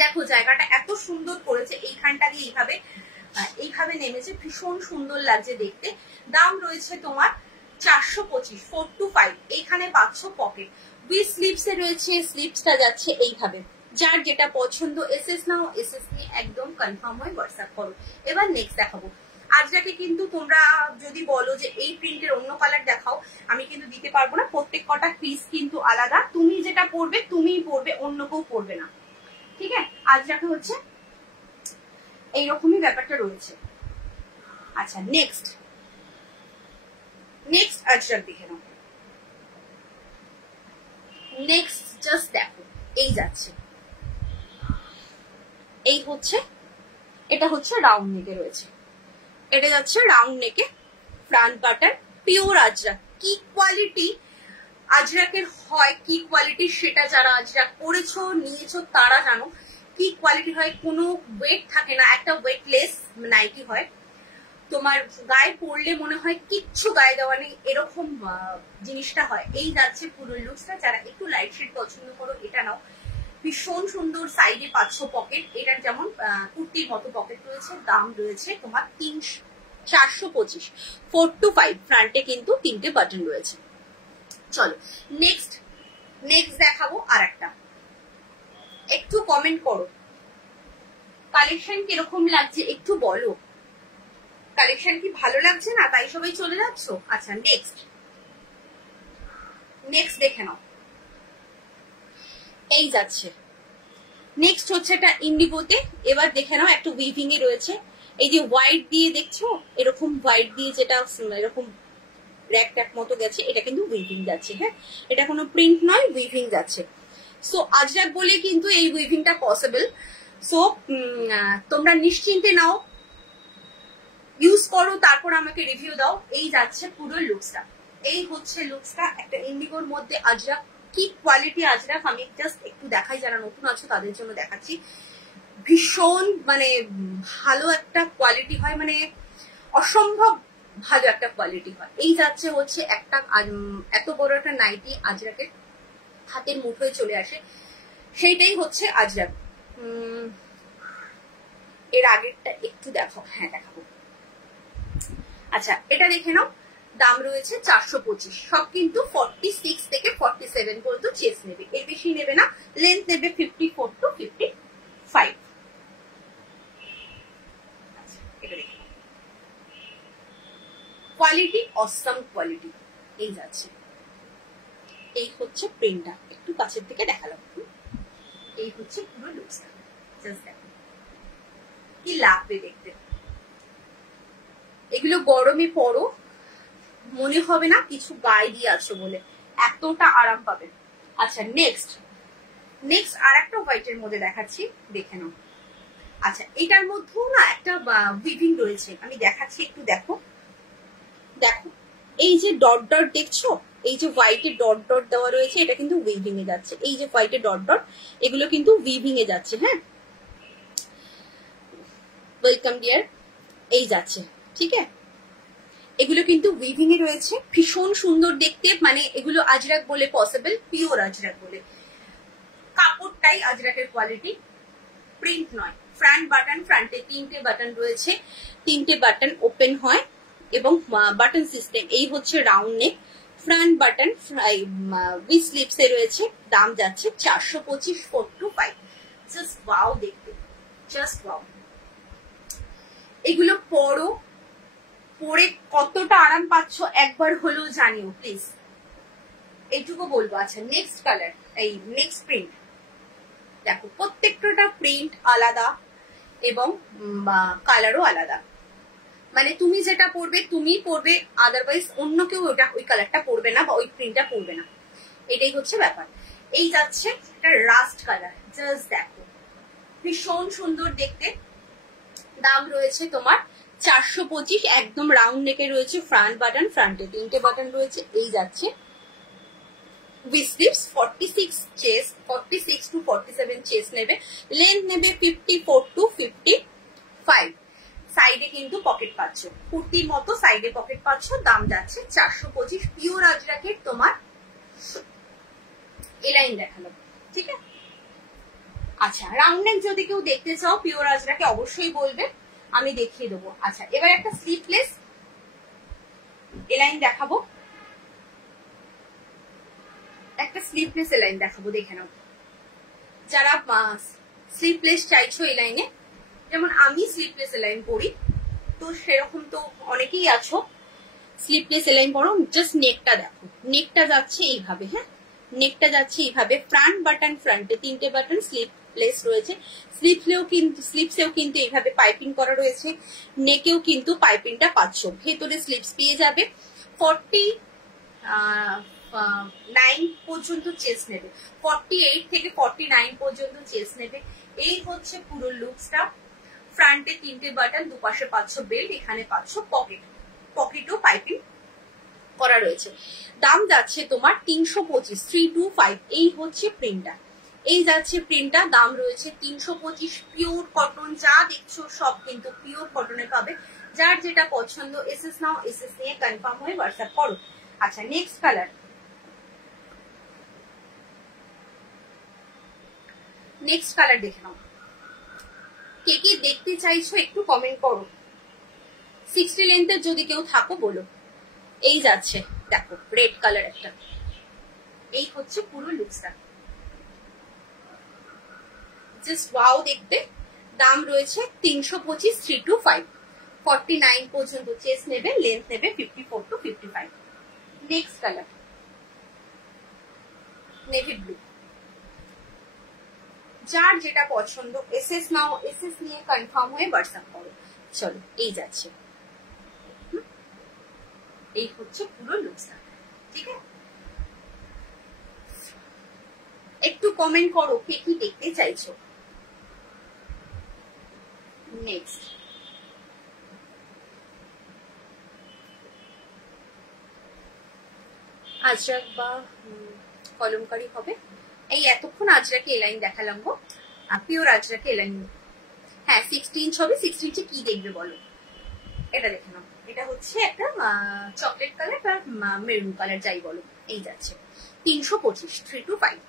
দেখো জায়গাটা এত সুন্দর করেছে, এইখানটা দিয়ে এইভাবে নেমেছে, ভীষণ সুন্দর লাগছে দেখতে। দাম রয়েছে তোমার 425, 4 to 5। এইখানে পাচ্ছ পকেট উইথ স্লিভস এ রয়েছে, স্লিভসটা যাচ্ছে এইভাবে। যার যেটা পছন্দ এসএস নাও, এসএস নিয়ে একদম কনফার্ম হয়ে হোয়াটসঅ্যাপ করো। এবার নেক্সট দেখাবো আজরাকে। কিন্তু তোমরা যদি বলো যে এই প্রিন্টের অন্য কালার দেখাও, আমি কিন্তু দিতে পারবো না, প্রত্যেক কটা পিস কিন্তু আলাদা, তুমি যেটা পরবে তুমিই পরবে, অন্য কেউ পরবে না, ঠিক আছে? আজরাকে হচ্ছে এইরকমই ব্যাপারটা রয়েছে। আচ্ছা নেক্সট আজরাক দেখে নাও। নেক্সট জাস্ট দেখো, এই যাচ্ছে, এই হচ্ছে, এটা হচ্ছে রাউন্ড নেকে রয়েছে, এটা যাচ্ছে রাউন্ড নেকে, ফ্রন্ট বাটন, পিওর আজরাক। কি কোয়ালিটি আজরাকের হয়, কি কোয়ালিটি সেটা যারা আজরাক পরেছো নিয়েছো তারা জানো কি কোয়ালিটি হয়। কোনো ওয়েট থাকে না, একটা ওয়েটলেস নাইটি হয়, তোমার গায়ে পরলে মনে হয় কিচ্ছু গায়ে দেওয়া নেই, এরকম জিনিসটা হয়। এই যাচ্ছে পুরো লুকসটা। যারা একটু লাইট শেড পছন্দ করো এটা নাও, ভীষণ সুন্দর, সাইডে পাচ্ছ পকেট, এটার যেমন কুর্তির মতো পকেট রয়েছে। দাম রয়েছে তোমার 425, 4 to 5। ফ্রন্টে কিন্তু 3টে বাটন রয়েছে। চলো নেক্সট দেখাবো আর একটা। একটু কমেন্ট করো কালেকশন কিরকম লাগছে, একটু বলো কালেকশন কি ভালো লাগছে না, তাই সবাই চলে যাচ্ছ। আচ্ছা নেক্সট দেখে নাও, এই যাচ্ছে। নেক্সট হচ্ছে একটা ইন্ডিগোতে। এবার দেখে নাও একটা উইভিং এ রয়েছে, এই যে হোয়াইট দিয়ে দেখছো, এরকম হোয়াইট দিয়ে যেটা এরকম র্যাক ট্যাক মতো গেছে, এটা কিন্তু উইভিং যাচ্ছে। হ্যাঁ, এটা কোনো প্রিন্ট নয়, উইভিং যাচ্ছে। সো আজরাক বলে কিন্তু এই উইভিংটা পসিবল। সো তোমরা নিশ্চিন্তে নাও, ইউজ করো, তারপর আমাকে রিভিউ দাও। এই যাচ্ছে পুরো লুকসটা, এই হচ্ছে লুকসটা একটা ইন্ডিগোর মধ্যে আজরাক। কি কোয়ালিটি আজরাক, আমি জাস্ট একটু দেখাই, যারা নতুন আছো তাদের জন্য দেখাচ্ছি। ভীষণ মানে ভালো একটা কোয়ালিটি হয়, মানে অসম্ভব ভালো একটা কোয়ালিটি হয়। এই যাচ্ছে হচ্ছে একটা এত বড় একটা নাইটি আজরাকের হাতের মুঠোয় চলে আসে, সেইটাই হচ্ছে আজরাক। এর আগেরটা একটু দেখো, হ্যাঁ দেখাবো। আচ্ছা এটা দেখে নাও, দাম রয়েছে 425। সব কিন্তু 46 থেকে 47 পর্যন্ত চেস্ট নেবে, এর বেশি নেবে না। লেন্থ নেবে 54 to 55। আচ্ছা এটা দেখে নাও, কোয়ালিটি অসাম কোয়ালিটি। এই যাচ্ছে, এই হচ্ছে প্রিন্টটা, একটু কাছের থেকে দেখালাম। এই হচ্ছে পুরো লুকসটা, জাস্ট দেখো কি লাগবে দেখতে। এগুলো গরমে পরো, মনে হবে না কিছু গায়ে দিয়ে আছো বলে, এতটা আরাম পাবে। আচ্ছা নেক্সট আর একটা হোয়াইটের মধ্যে দেখাচ্ছি, দেখে নাও। আচ্ছা এটার মধ্যেও না একটা উইভিং রয়েছে, আমি দেখাচ্ছি, একটু দেখো। এই যে ডট ডট দেখছো, এই যে হোয়াইটের ডট ডট দেওয়া রয়েছে, এটা কিন্তু উইভিং এ যাচ্ছে। এই যে হোয়াইটের ডট ডট, এগুলো কিন্তু উইভিং এ যাচ্ছে। হ্যাঁ, ওয়েলকাম ডিয়ার। এই যাচ্ছে, ঠিক আছে, এগুলো কিন্তু উইভিং এ রয়েছে, ভীষণ সুন্দর দেখতে। মানে এগুলো আজরাক বলে পসিবল, পিওর আজরাক বলে। কাপড়টাই আজরাকের কোয়ালিটি, প্রিন্ট নয়। ফ্রন্ট বাটন, ফ্রন্টে 3টে বাটন রয়েছে, 3টে বাটন ওপেন হয় এবং বাটন সিস্টেম। এই হচ্ছে round neck, front button with sleeves এ রয়েছে। দাম যাচ্ছে 425, 4 to 5। জাস্ট ওয়াও দেখতে, জাস্ট ওয়াও। এগুলো পরে কতটা আরাম পাচ্ছ একবার হলেও জানিও প্লিজ, এইটুকু বলবো। আচ্ছা নেক্সট কালার, এই নেক্সট প্রিন্ট দেখো, প্রত্যেকটা প্রিন্ট আলাদা এবং কালারও আলাদা। মানে তুমি যেটা পরবে তুমি পরবে, আদারওয়াইজ অন্য কেউ ওই কালারটা পরবে না বা ওই প্রিন্টটা পরবে না, এটাই হচ্ছে ব্যাপার। এই যাচ্ছে একটা রাস্ট কালার, জাস্ট দেখো ভীষণ সুন্দর দেখতে। দাম রয়েছে তোমার 425 একদম রাউন্ড নেকে রয়েছে, ফ্রন্ট বাটন, ফ্রন্টে 3টে বাটন রয়েছে, এই যাচ্ছে with sleeves. 46 chest, 46 to 47 chest নেবে, লেন্থ নেবে 54 to 55। সাইডে কিন্তু পকেট পাচ্ছ, কুর্তির মতো সাইডে পকেট পাচ্ছ। দাম যাচ্ছে 425। পিওর আজরাকের তোমার এলাইন দেখালো, ঠিক আছে। আচ্ছা, রাউন্ড নেক যদি কেউ দেখতে চাও পিওর আজরাকে অবশ্যই বলবে, আমি দেখিয়ে দেবো। আচ্ছা, এবার একটা স্লিভলেস এলাইন দেখাবো, একটা স্লিভলেস এলাইন দেখাবো, দেখে নাও। যারা স্লিভলেস চাইছো এলাইনে, যেমন আমি স্লিভলেস এলাইন পরি, তো সেরকম তো অনেকেই আছো স্লিভলেস এলাইন পরো। জাস্ট নেকটা দেখো, নেকটা যাচ্ছে এইভাবে, হ্যাঁ নেকটা যাচ্ছে এইভাবে। ফ্রন্ট বাটন, ফ্রন্টে 3টে বাটন, স্লিভলেস রয়েছে। স্লিভসেও কিন্তু এইভাবে পাইপিং করা রয়েছে, নেকেও কিন্তু পাইপিংটা পাচ্ছ। ভেতরে স্লিভস পেয়ে যাবে। 49 পর্যন্ত চেস্ট নেবে, 48 থেকে 49 পর্যন্ত চেস্ট নেবে। এই হচ্ছে পুরো লুকসটা। ফ্রন্টে 3টে বাটন, দুপাশে পাচ্ছ বেল্ট, এখানে পাচ্ছ পকেট, পকেটও পাইপিং করা রয়েছে। দাম যাচ্ছে তোমার 325, 325। এই হচ্ছে প্রিন্টটা, এই যাচ্ছে প্রিন্টটা। দাম রয়েছে 325। পিওর কটন, যা দেখছো সব কিন্তু পিওর কটনে পাবে। যার যেটা পছন্দ এসএস নাও, এসএস নিয়ে কনফার্ম হয়ে হোয়াটসঅ্যাপ করো। আচ্ছা, নেক্সট কালার, নেক্সট কালার দেখে নাও। কে কি দেখতে চাইছো একটু কমেন্ট করো। 60 লেন্থের যদি কেউ থাকো বলো। এই যাচ্ছে দেখো রেড কালার একটা, এই হচ্ছে পুরো লুকসটা, জাস্ট ওয়াও দেখতে। দাম রয়েছে 325, 325। 49 পর্যন্ত চেস্ট নেবে, লেন্থ নেবে 54 to 55। Next colour navy blue. যার যেটা পছন্দ এসএস নাও, এসএস নিয়ে কনফার্ম হয়ে হোয়াটসঅ্যাপ করো। চলো, এই যাচ্ছে, এই হচ্ছে পুরো লুকসটা, ঠিক আছে। একটু কমেন্ট করো কে কি দেখতে চাইছো। নেক্সট আজরাক বা কলমকারি হবে। এই এতক্ষণ আজরাকে এলাইন দেখালাম গো, পিওর আজরাকে এলাইন। হ্যাঁ 16 ইঞ্চ হবে। 16 ইঞ্চে কি দেখবে বলো, এটা দেখে নাও। এটা হচ্ছে একটা চকলেট কালার বা মেরুন কালার, যাই বলো। এই যাচ্ছে 325, 325।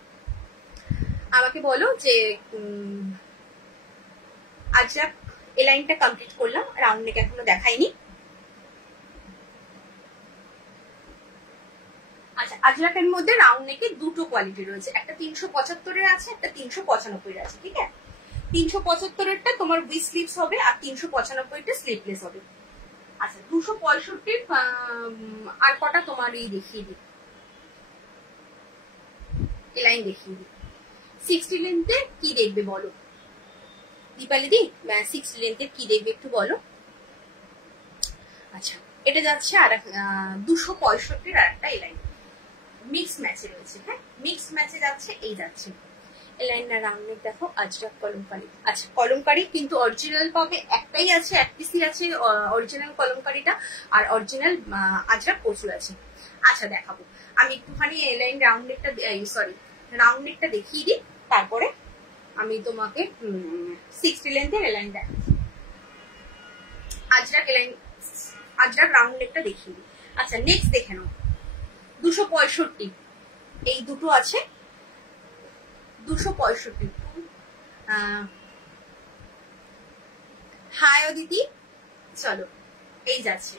আমাকে বলো যে আজরাক এলাইনটা কমপ্লিট করলাম, রাউন্ড নেক এখনো দেখাইনি। আচ্ছা, আজরাকের মধ্যে রাউন্ড নেকে দুটো কোয়ালিটি রয়েছে, একটা 375 এর আছে, একটা 395 এর আছে, ঠিক আছে। 375 এরটা তোমার উইথ স্লিভস হবে, আর 395 টা স্লিভলেস হবে। আচ্ছা, 265 আর কটা তোমার এই দেখিয়ে দিই, এলাইন দেখিয়ে দিই। 60 লেন্থে কি দেখবে বলো দীপালি দি, 60 লেন্থে কি দেখবে একটু বলো। আচ্ছা, এটা যাচ্ছে আর 265 আর একটা এলাইন মিক্স ম্যাচে রয়েছে, হ্যাঁ মিক্স ম্যাচে যাচ্ছে। এই যাচ্ছে এলাইন না রাউন্ড নেক দেখো, আজরাক কলমকারি। আচ্ছা, কলমকারি কিন্তু অরিজিনাল পাবে, একটাই আছে, এক পিসি আছে অরিজিনাল কলমকারিটা, আর অরিজিনাল আজরাক প্রচুর আছে। আচ্ছা, দেখাবো আমি একটুখানি এলাইন রাউন্ড নেকটা, সরি রাউন্ড নেকটা দেখিয়ে দিই, তারপরে আমি তোমাকে 60 লেন্থের এলাইন দেখাচ্ছি। আজরাক এলাইন, আজরাক রাউন্ড নেকটা দেখিয়ে দিই। আচ্ছা, নেক্সট দেখে নাও 265, এই দুটো আছে 265। হাই দিদি, চলো এই যাচ্ছে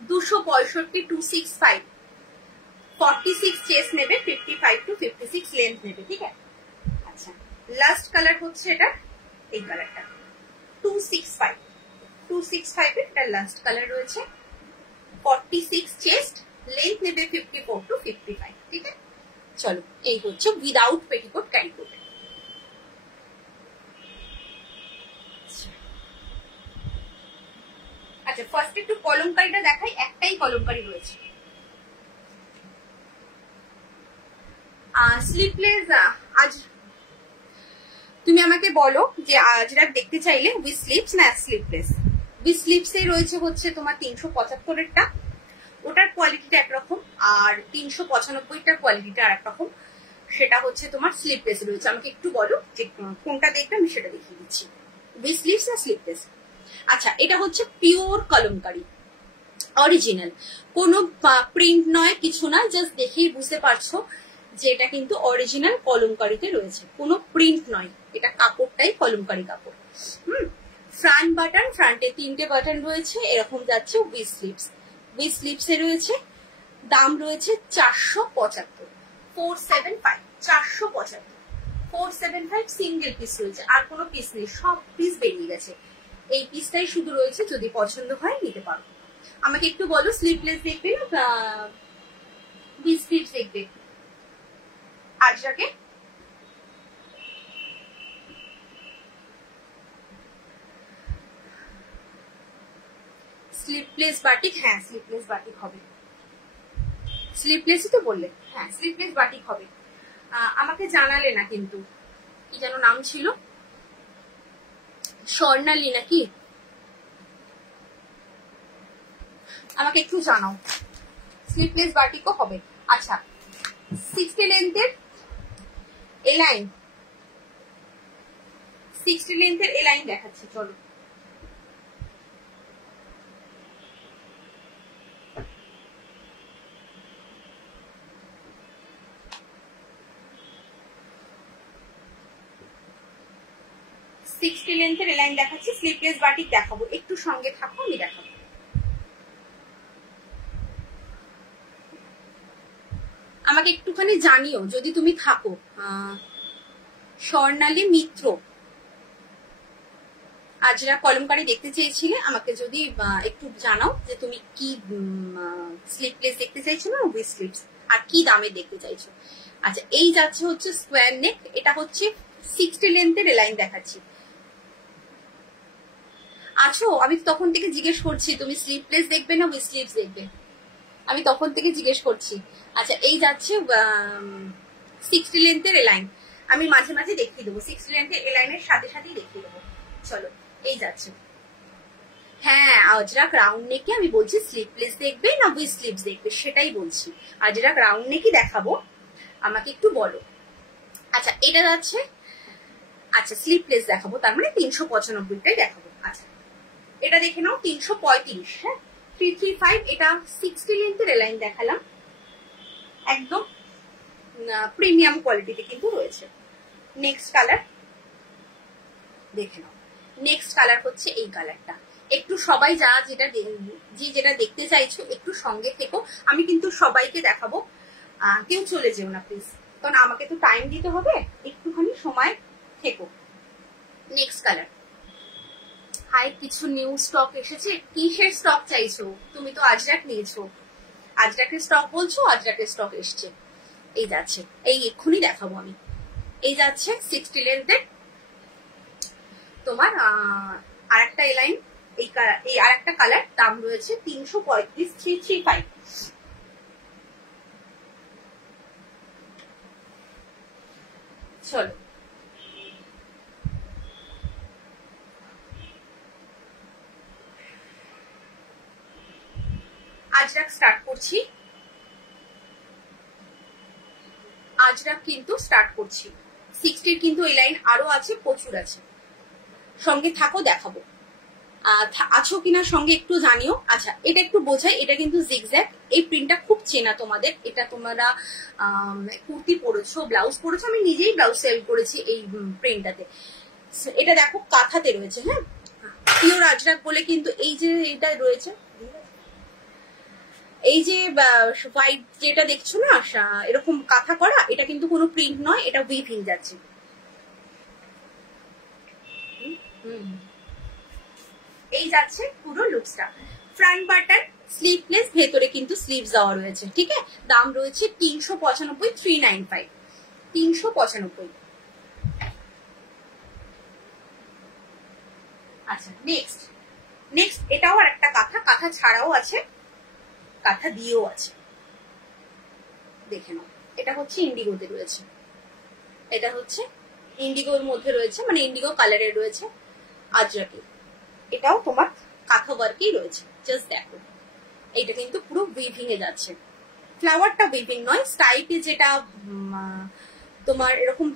265, 265। 46 চেস্ট নেবে, 55 to 56 লেন্থ নেবে, ঠিক আছে। আচ্ছা, লাস্ট কালার হচ্ছে এটা, এই কালারটা 265, 265 এর এটা লাস্ট কালার রয়েছে। 46 চেস্ট, লেন্থ নেবে 54 to 55, ঠিক আছে। চলো, এই হচ্ছে উইদাউট পেটিকোট ক্যারি করবে। আচ্ছা, ফার্স্ট একটু কলমকারিটা দেখাই, একটাই কলমকারি রয়েছে। স্লিভলেস আজ তুমি আমাকে বলো যে আজরাক দেখতে চাইলে উইথ স্লিভস না স্লিভলেস, উইথ স্লিভস এ রয়েছে হচ্ছে তোমার 375-এরটা, ওটার কোয়ালিটিটা একরকম, আর 395-টার কোয়ালিটিটা আর একরকম। সেটা হচ্ছে তোমার স্লিভলেস রয়েছে। আমাকে একটু বলো যে কোনটা দেখবে, আমি সেটা দেখিয়ে দিচ্ছি। উইথ স্লিভস আর স্লিভলেস। আচ্ছা, এটা হচ্ছে পিওর কলমকারি, অরিজিনাল, কোনো প্রিন্ট নয়, কিছু না, জাস্ট দেখেই বুঝতে পারছো যে এটা কিন্তু অরিজিনাল কলমকারিতে রয়েছে, কোনো প্রিন্ট নয়, এটা কাপড়টাই কলমকারি কাপড়। ফ্রন্ট বাটন, ফ্রন্টে 3টে বাটন রয়েছে, এরকম যাচ্ছে উইথ স্লিভস। উইথ স্লিভস এ রয়েছে, দাম রয়েছে 475, 475, 475, 475 সিঙ্গেল পিস রয়েছে, আর কোনো পিস নেই, সব পিস বেরিয়ে গেছে। এই পিসটাই শুধু রয়েছে, যদি পছন্দ হয় নিতে পারো। আমাকে একটু বলো স্লিভলেস দেখবে না উইথ স্লিভস দেখবে? আজরাকে স্লিভলেস বাটিক, হ্যাঁ স্লিভলেস বাটিক হবে, স্লিভলেসই তো বললে, হ্যাঁ স্লিভলেস বাটিক হবে। আমাকে জানালে না কিন্তু, কি যেন নাম ছিল, স্বর্ণালী নাকি, আমাকে একটু জানাও। স্লিভলেস বাটিকও হবে। আচ্ছা, 60 লেন্থের এলাইন, 60 লেন্থের এলাইন দেখাচ্ছি, চলো। লেন্থের এলাইন দেখাচ্ছি, স্লিভলেস বাটিক দেখাবো, একটু সঙ্গে থাকো, আমি দেখাবো। আমাকে একটুখানি জানিও যদি তুমি থাকো। স্বর্ণালী মিত্র, আজরা কলমকারি দেখতে চেয়েছিলে, আমাকে যদি একটু জানাও যে তুমি কি স্লিভলেস দেখতে চাইছো না উইথ স্লিভস, আর কি দামে দেখতে চাইছো। আচ্ছা, এই যাচ্ছে হচ্ছে স্কোয়ার নেক, এটা হচ্ছে 60 লেন্থের এলাইন দেখাচ্ছি। আছো? আমি তখন থেকে জিজ্ঞেস করছি তুমি স্লিভলেস দেখবে না উইথ স্লিভস দেখবে, আমি তখন থেকে জিজ্ঞেস করছি। আচ্ছা, এই যাচ্ছে 60 লেন্থের এলাইন, আমি মাঝে মাঝে দেখিয়ে দেবো, 60 লেন্থের এলাইনের সাথে সাথেই দেখিয়ে দেবো। চলো, এই যাচ্ছে। হ্যাঁ, আজরা রাউন্ড নেকে আমি বলছি স্লিভলেস দেখবে না উইথ স্লিভস দেখবে, সেটাই বলছি। আজরা রাউন্ড নেকই দেখাবো, আমাকে একটু বলো। আচ্ছা, এটা যাচ্ছে, আচ্ছা স্লিভলেস দেখাবো, তার মানে 395টাই দেখাবো। আচ্ছা, এটা দেখে নাও 335, হ্যাঁ 335, এটা 60 লেন্থের এলাইন দেখালাম, একদম প্রিমিয়াম কোয়ালিটিতে কিন্তু রয়েছে। নেক্সট কালার দেখে নাও, নেক্সট কালার হচ্ছে এই কালারটা। একটু সবাই যেটা দেখতে চাইছো একটু সঙ্গে থেকো, আমি কিন্তু সবাইকে দেখাবো, কেউ চলে যেও না প্লিজ, কারণ আমাকে তো টাইম দিতে হবে, একটুখানি সময় থেকো। Next colour. হাই, কিছু নিউ স্টক এসেছে, কিসের স্টক চাইছো? তুমি তো আজরাক নিয়েছো, আজরাকের স্টক বলছো, আজরাকের স্টক এসছে। এই যাচ্ছে, এই এক্ষুনি দেখাবো আমি। এই যাচ্ছে 60 লেন্থের তোমার আরেকটা এলাইন, এই আরেকটা কালার, দাম রয়েছে 335, 335। চলো, আজরাক স্টার্ট করছি, আজরাক কিন্তু স্টার্ট করছি। 60 কিন্তু এই লাইন আরো আছে, প্রচুর আছে, সঙ্গে থাকো, দেখাবো। আছো কিনা সঙ্গে একটু জানিও। আচ্ছা, এটা একটু বোঝাই, এটা কিন্তু জিগজ্যাগ, এই প্রিন্টটা খুব চেনা তোমাদের, এটা তোমরা কুর্তি পরেছো, ব্লাউজ পরেছো, আমি নিজেই ব্লাউজ সেল করেছি এই প্রিন্টটাতে। এটা দেখো কাঁথাতে রয়েছে, হ্যাঁ পিওর আজরাক বলে, কিন্তু এই যে এটা রয়েছে, এই যে হোয়াইট যেটা দেখছো না এরকম কাঁথা করা, এটা কিন্তু কোনো প্রিন্ট নয়, এটা উইভিং যাচ্ছে। এই যাচ্ছে পুরো লুকসটা, ফ্রন্ট বাটন, স্লিভলেস, ভেতরে কিন্তু স্লিভস দেওয়া রয়েছে, ঠিক আছে। দাম রয়েছে 395, 395, 395। আচ্ছা, নেক্সট এটাও আর একটা কাঁথা ছাড়াও আছে, কাঁথা দিয়েও আছে, দেখে নাও। এটা হচ্ছে ইন্ডিগোতে রয়েছে, এটা হচ্ছে ইন্ডিগোর মধ্যে রয়েছে, মানে ইন্ডিগো কালারের রয়েছে আজরাকে। এটাও তোমার কাঁথা ওয়ার্কই রয়েছে। জাস্ট দেখো এইটা কিন্তু পুরো উইভিং এ যাচ্ছে, ফ্লাওয়ারটা উইভিং নয়, স্টাইপে যেটা তোমার এরকম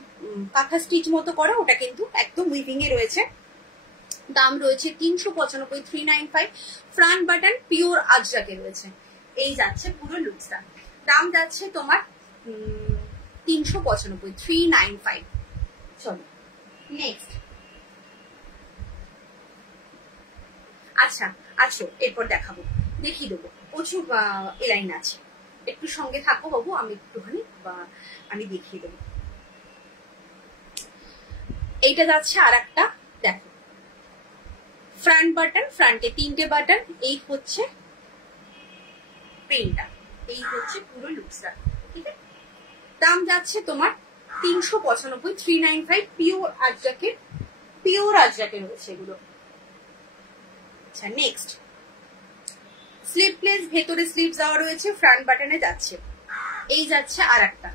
কাঁথা স্টিচ মতো করা ওটা কিন্তু একদম উইভিং এ রয়েছে। দাম রয়েছে 395, 395। ফ্রন্ট বাটন পিওর আজরাকে রয়েছে। এই যাচ্ছে পুরো লুকসটা, দাম যাচ্ছে তোমার 395, 395। চলো নেক্সট। আচ্ছা আচ্ছা, এরপর দেখাবো, দেখিয়ে দেবো, প্রচুর এলাইন আছে, একটু সঙ্গে থাকো বাবু, আমি একটুখানি আমি দেখিয়ে দেবো। এইটা যাচ্ছে আর একটা, দেখো ফ্রন্ট বাটন, ফ্রন্টে 3টে বাটন, এই হচ্ছে প্রিন্টটা, এই হচ্ছে পুরো লুকসটা, ঠিক আছে। দাম যাচ্ছে তোমার 395, 395। পিওর আজরাকের, পিওর আজরাকের রয়েছে এগুলো। আচ্ছা নেক্সট, স্লিভলেস, ভেতরে স্লিভ দেওয়া রয়েছে, ফ্রন্ট বাটনে যাচ্ছে। এই যাচ্ছে আর একটা,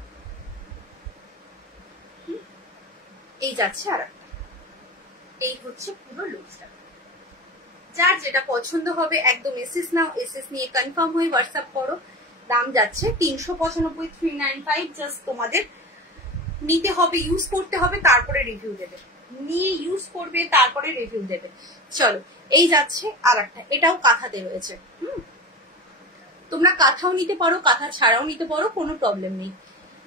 এই যাচ্ছে আর একটা, এই হচ্ছে পুরো লুকসটা। যার যেটা পছন্দ হবে একদম এসএস নাও, এসএস নিয়ে কনফার্ম হয়ে হোয়াটসঅ্যাপ করো। দাম যাচ্ছে 395, 395। জাস্ট তোমাদের নিতে হবে, ইউজ করতে হবে, তারপরে রিভিউ দেবে, নিয়ে ইউজ করবে তারপরে রিভিউ দেবে। চলো এই যাচ্ছে আর একটা, এটাও কাঁথাতে রয়েছে। তোমরা কাঁথাও নিতে পারো, কাঁথা ছাড়াও নিতে পারো, কোনো প্রবলেম নেই,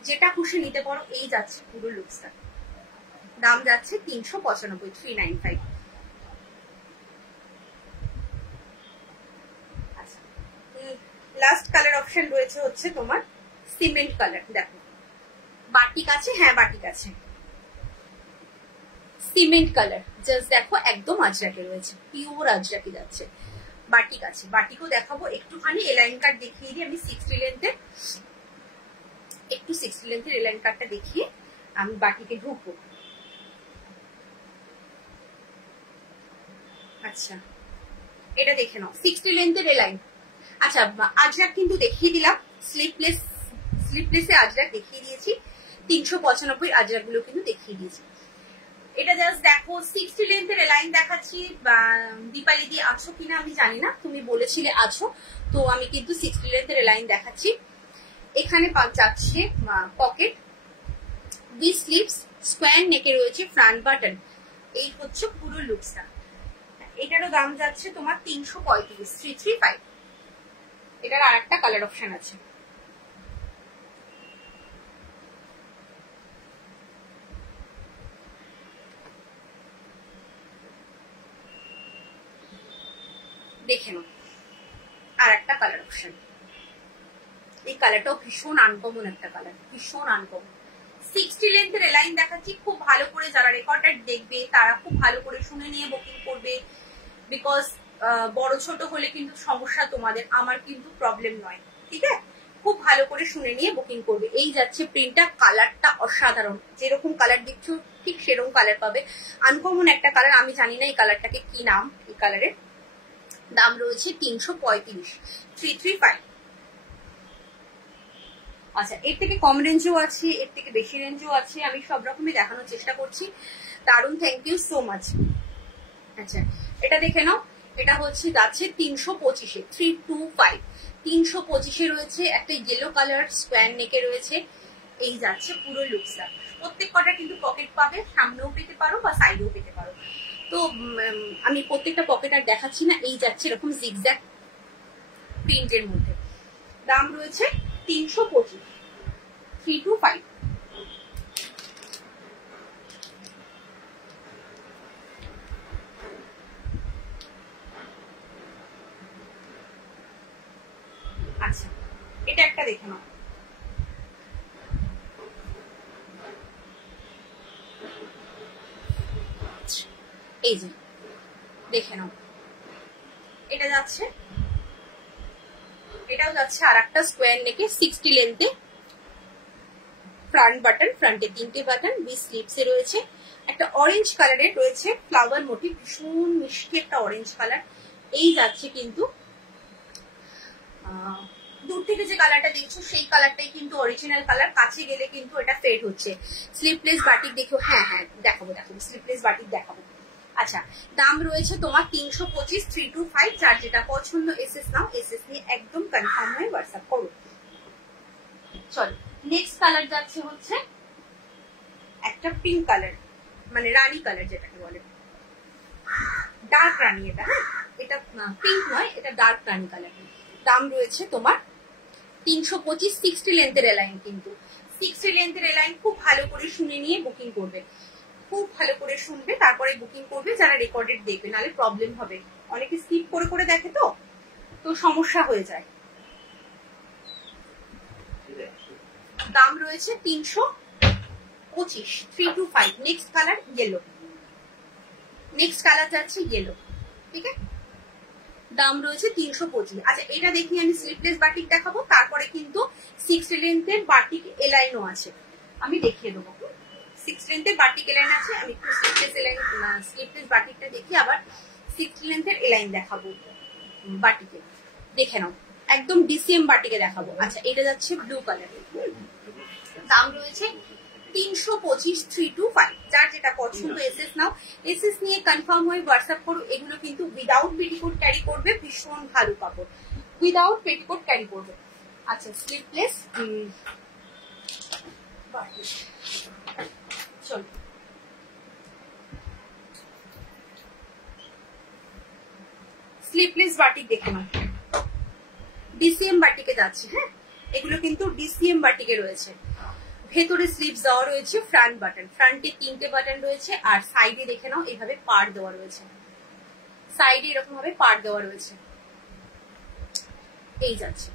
যেটা খুশি নিতে পারো। এই যাচ্ছে পুরো লুকসটা, দাম যাচ্ছে 395, 395। আচ্ছা লাস্ট কালার অপশন রয়েছে হচ্ছে তোমার সিমেন্ট কালার। দেখো বাটিক আছে, হ্যাঁ বাটিক আছে, সিমেন্ট কালার। জাস্ট দেখো একদম আজরাকে রয়েছে, পিওর আজরাকে যাচ্ছে। বাটিক আছে, বাটিকও দেখাবো একটুখানি। এলাইন কার্ড দেখিয়ে দিই আমি 60 লেন্থের, একটু 60 লেন্থের এলাইন কার্ডটা দেখিয়ে আমি বাটিকে ঢুকবো। আচ্ছা এটা দেখে নাও, 60 লেন্থের এলাইন। আচ্ছা আজরাক কিন্তু দেখিয়ে দিলাম, স্লিপলেস, স্লিপলেসে আজরাক দেখিয়ে দিয়েছি, 395 আজরাক গুলো কিন্তু দেখিয়ে দিয়েছি। এটা জাস্ট দেখো 60 লেন্থের এলাইন দেখাচ্ছি। দীপালি দি আছো কিনা আমি জানি না, তুমি বলেছিলে আছো, তো আমি কিন্তু 60 লেন্থের এলাইন দেখাচ্ছি। এখানে যাচ্ছে পকেট, বি স্লিভস, স্কোয়ার নেকে রয়েছে, ফ্রন্ট বাটন। এই হচ্ছে পুরো লুকসটা। এটারও দাম যাচ্ছে তোমার 335, 335। এটার আর একটা কালার অপশন আছে। দেখে নাও আর একটা কালার অপশন, এই কালারটাও ভীষণ আনকমন একটা কালার, ভীষণ আনকমন। 60 লেন্থের এলাইন দেখাচ্ছি, খুব ভালো করে যারা রেকর্ডার দেখবে তারা খুব ভালো করে শুনে নিয়ে বুকিং করবে, বিকজ বড় ছোট হলে কিন্তু সমস্যা তোমাদের, আমার কিন্তু প্রবলেম নয়, ঠিক আছে। খুব ভালো করে শুনে নিয়ে বুকিং করবে। এই যাচ্ছে প্রিন্টটা, কালারটা অসাধারণ, যেরকম কালার দিচ্ছ ঠিক সেরকম কালার পাবে। আনকমন একটা কালার, আমি জানি না এই কালারটাকে কি নাম। এই কালারের দাম রয়েছে 335, 335। আচ্ছা এর থেকে কম রেঞ্জও আছে, এর থেকে বেশি রেঞ্জও আছে, আমি সব রকমই দেখানোর চেষ্টা করছি। দারুন, থ্যাংক ইউ সো মাচ। আচ্ছা এটা দেখে নাও, এটা হচ্ছে যাচ্ছে 325, 325, 325 রয়েছে। একটা ইয়েলো কালার স্কোয়ার নেকে রয়েছে। এই যাচ্ছে পুরো লুকসটা। প্রত্যেক কটা কিন্তু পকেট পাবে, সামনেও পেতে পারো বা সাইডেও পেতে পারো। তো আমি প্রত্যেকটা পকেট আর দেখাচ্ছি না। এই যাচ্ছে এরকম জিগজ্যাগ প্রিন্টের মধ্যে। দাম রয়েছে 325, 325। আচ্ছা এটা একটা দেখে নাও, এই যে দেখে নাও, এটা যাচ্ছে, এটাও যাচ্ছে আর একটা স্কোয়ার নেকে 60 লেন্থে, ফ্রন্ট বাটন, ফ্রন্টে 3টে বাটন, বি স্লিভসে রয়েছে। একটা অরেঞ্জ কালারের রয়েছে ফ্লাওয়ার মোটিভ, ভীষণ মিষ্টি একটা অরেঞ্জ কালার। এই যাচ্ছে কিন্তু দূর থেকে যে কালারটা দেখছো সেই কালারটাই কিন্তু অরিজিনাল কালার, কাছে গেলে কিন্তু এটা ফেড হচ্ছে। স্লিভলেস বাটিক দেখো, হ্যাঁ হ্যাঁ দেখাবো দেখাবো, স্লিভলেস বাটিক দেখাবো। আচ্ছা, দাম রয়েছে তোমার 325 325। যার যেটা পছন্দ এসএস নাও, এসএস নিয়ে একদম কনফার্ম হয়ে হোয়াটসঅ্যাপ করো। চলো নেক্সট কালার যাচ্ছে হচ্ছে একটা পিঙ্ক কালার, মানে রানী কালার যেটাকে বলে, ডার্ক রানী। এটা হ্যাঁ, এটা পিঙ্ক নয়, এটা ডার্ক রানী কালার। দাম রয়েছে তোমার 325। 60 লেন্থের এলাইন, কিন্তু 60 লেন্থের এলাইন খুব ভালো করে শুনে নিয়ে বুকিং করবে, খুব ভালো করে শুনবে তারপরে বুকিং করবে যারা রেকর্ডেড দেখবে, নাহলে প্রবলেম হবে। অনেকে স্কিপ করে করে দেখে তো সমস্যা হয়ে যায়। দাম রয়েছে 325 325। Next colour yellow, next colour যাচ্ছে ইয়েলো, ঠিক আছে। দাম রয়েছে 325। আচ্ছা, এটা দেখি আমি স্লিপলেস বাটিক দেখাবো, তারপরে কিন্তু 60 লেন্থের বাটিক এলাইনও আছে, আমি দেখিয়ে দেবো। 60 লেন্থের বাটিক এলাইন আছে, আমি একটু স্লিপলেস বাটিকটা দেখি, আবার 60 লেন্থের এলাইন দেখাবো বাটিকে, দেখে নাও। একদম ডিসিএম বাটিকে দেখাবো। আচ্ছা, এটা যাচ্ছে ব্লু কালার, দাম রয়েছে 325 325। যার যেটা পছন্দ এসএস নাও, এসএস নিয়ে কনফার্ম হয়ে হোয়াটসঅ্যাপ করো। এগুলো কিন্তু উইদাউট পেটিকোট ক্যারি করবে, ভীষণ ভালো কাপড়, উইদাউট পেটিকোট ক্যারি করবে। আচ্ছা, স্লিপলেস চলো স্লিপলেস বাটিক দেখে নাও, ডিসিএম বাটিকে যাচ্ছে। হ্যাঁ, এগুলো কিন্তু ডিসিএম বাটিকে রয়েছে। ভেতরে স্লিভস দেওয়া রয়েছে, ফ্রন্ট বাটন, ফ্রন্টে 3টে বাটন রয়েছে, আর সাইডে দেখে নাও এভাবে পাড় দেওয়া রয়েছে, সাইডে এরকম ভাবে পাড় দেওয়া রয়েছে। এই যাচ্ছে,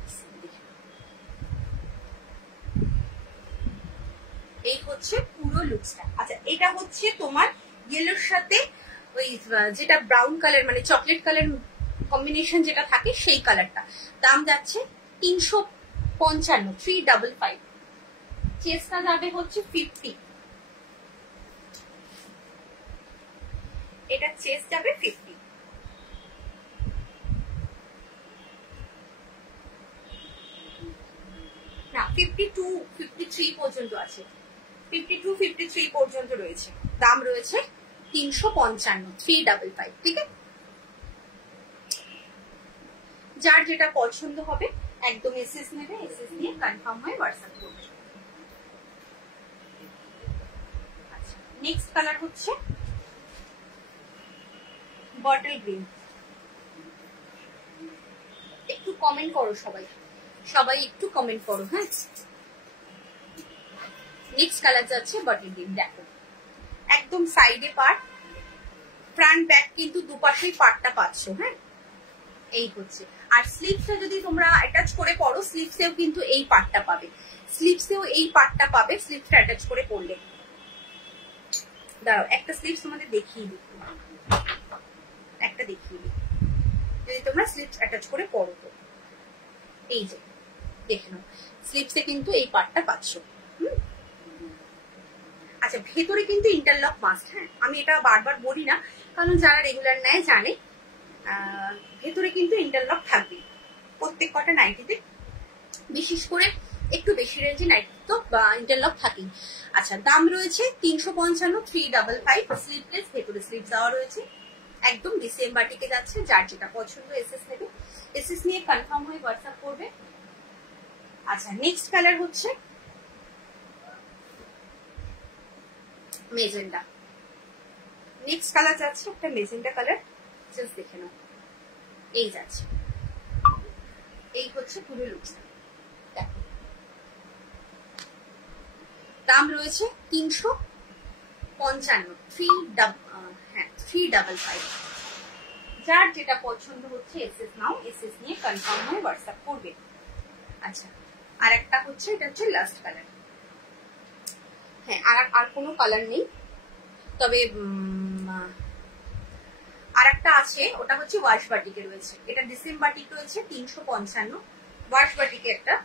এই হচ্ছে পুরো লুকসটা। আচ্ছা, এটা হচ্ছে তোমার ইয়েলোর সাথে ওই যেটা ব্রাউন কালার, মানে চকলেট কালার কম্বিনেশন যেটা থাকে সেই কালারটা। দাম যাচ্ছে 355 355। চেস্টটা যাবে হচ্ছে 50, এটা চেস্ট যাবে 50। না, 52 53 পর্যন্ত আছে, 52 53 পর্যন্ত রয়েছে। দাম রয়েছে 355 355, ঠিক আছে। যার যেটা পছন্দ হবে একদম এসএস নেবে, এসএস নিয়ে কনফার্ম হয়ে হোয়াটসঅ্যাপ করবে। আচ্ছা, নেক্সট কালার হচ্ছে বটল গ্রিন। একটু কমেন্ট করো সবাই, সবাই একটু কমেন্ট করো। হ্যাঁ, নেক্সট কালার যাচ্ছে বটল গ্রিন। দেখো একদম সাইডে পার্ট, ফ্রন্ট ব্যাক কিন্তু দুপাশেই পার্টটা পাচ্ছ। হ্যাঁ, এই হচ্ছে। আর স্লিভসটা যদি তোমরা অ্যাটাচ করে পরো, স্লিভসেও কিন্তু এই পার্টটা পাবে, স্লিভসেও এই পার্টটা পাবে স্লিভসটা অ্যাটাচ করে পরলে। দাঁড়াও, একটা স্লিভস তোমাদের দেখিয়ে দিই, একটা দেখিয়ে দিই, যদি তোমরা স্লিভস অ্যাটাচ করে পরো তো। এই যে দেখে নাও, স্লিভসে কিন্তু এই পার্টটা পাচ্ছ। আচ্ছা, ভেতরে কিন্তু ইন্টারলক মাস্ট। হ্যাঁ, আমি এটা বারবার বলি না, কারণ যারা রেগুলার নেয় জানে ভেতরে কিন্তু ইন্টারলক থাকবে প্রত্যেক কটা নাইটিতে, বিশেষ করে একটু বেশি রেঞ্জে নাইটি তো ইন্টারলক থাকেই। আচ্ছা, দাম রয়েছে 355 355। স্লিভলেস, ভেতরে স্লিভ দেওয়া রয়েছে, একদম ডিসিএম বাটিকে যাচ্ছে। যার যেটা পছন্দ এসএস নেবে, এসএস নিয়ে কনফার্ম হয়ে হোয়াটসঅ্যাপ করবে। আচ্ছা, নেক্সট কালার হচ্ছে মেজেন্ডা। নেক্সট কালার যাচ্ছে একটা মেজেন্ডা কালার, জাস্ট দেখে নাও। এই যাচ্ছে, এই হচ্ছে পুরো লুকসটা। দেখো, দাম রয়েছে 355 355। যার যেটা পছন্দ হচ্ছে এসএস নাও, এসএস নিয়ে কনফার্ম হয়ে হোয়াটসঅ্যাপ করবে। আচ্ছা, আর একটা হচ্ছে, এটা হচ্ছে লাস্ট কালার। হ্যাঁ, আর কোনো কালার নেই, তবে আর একটা আছে, ওটা হচ্ছে ওয়াশ বাটিকে রয়েছে। এটা ডিসেম বাটিক রয়েছে 355, ওয়াশ বাটিকে একটা।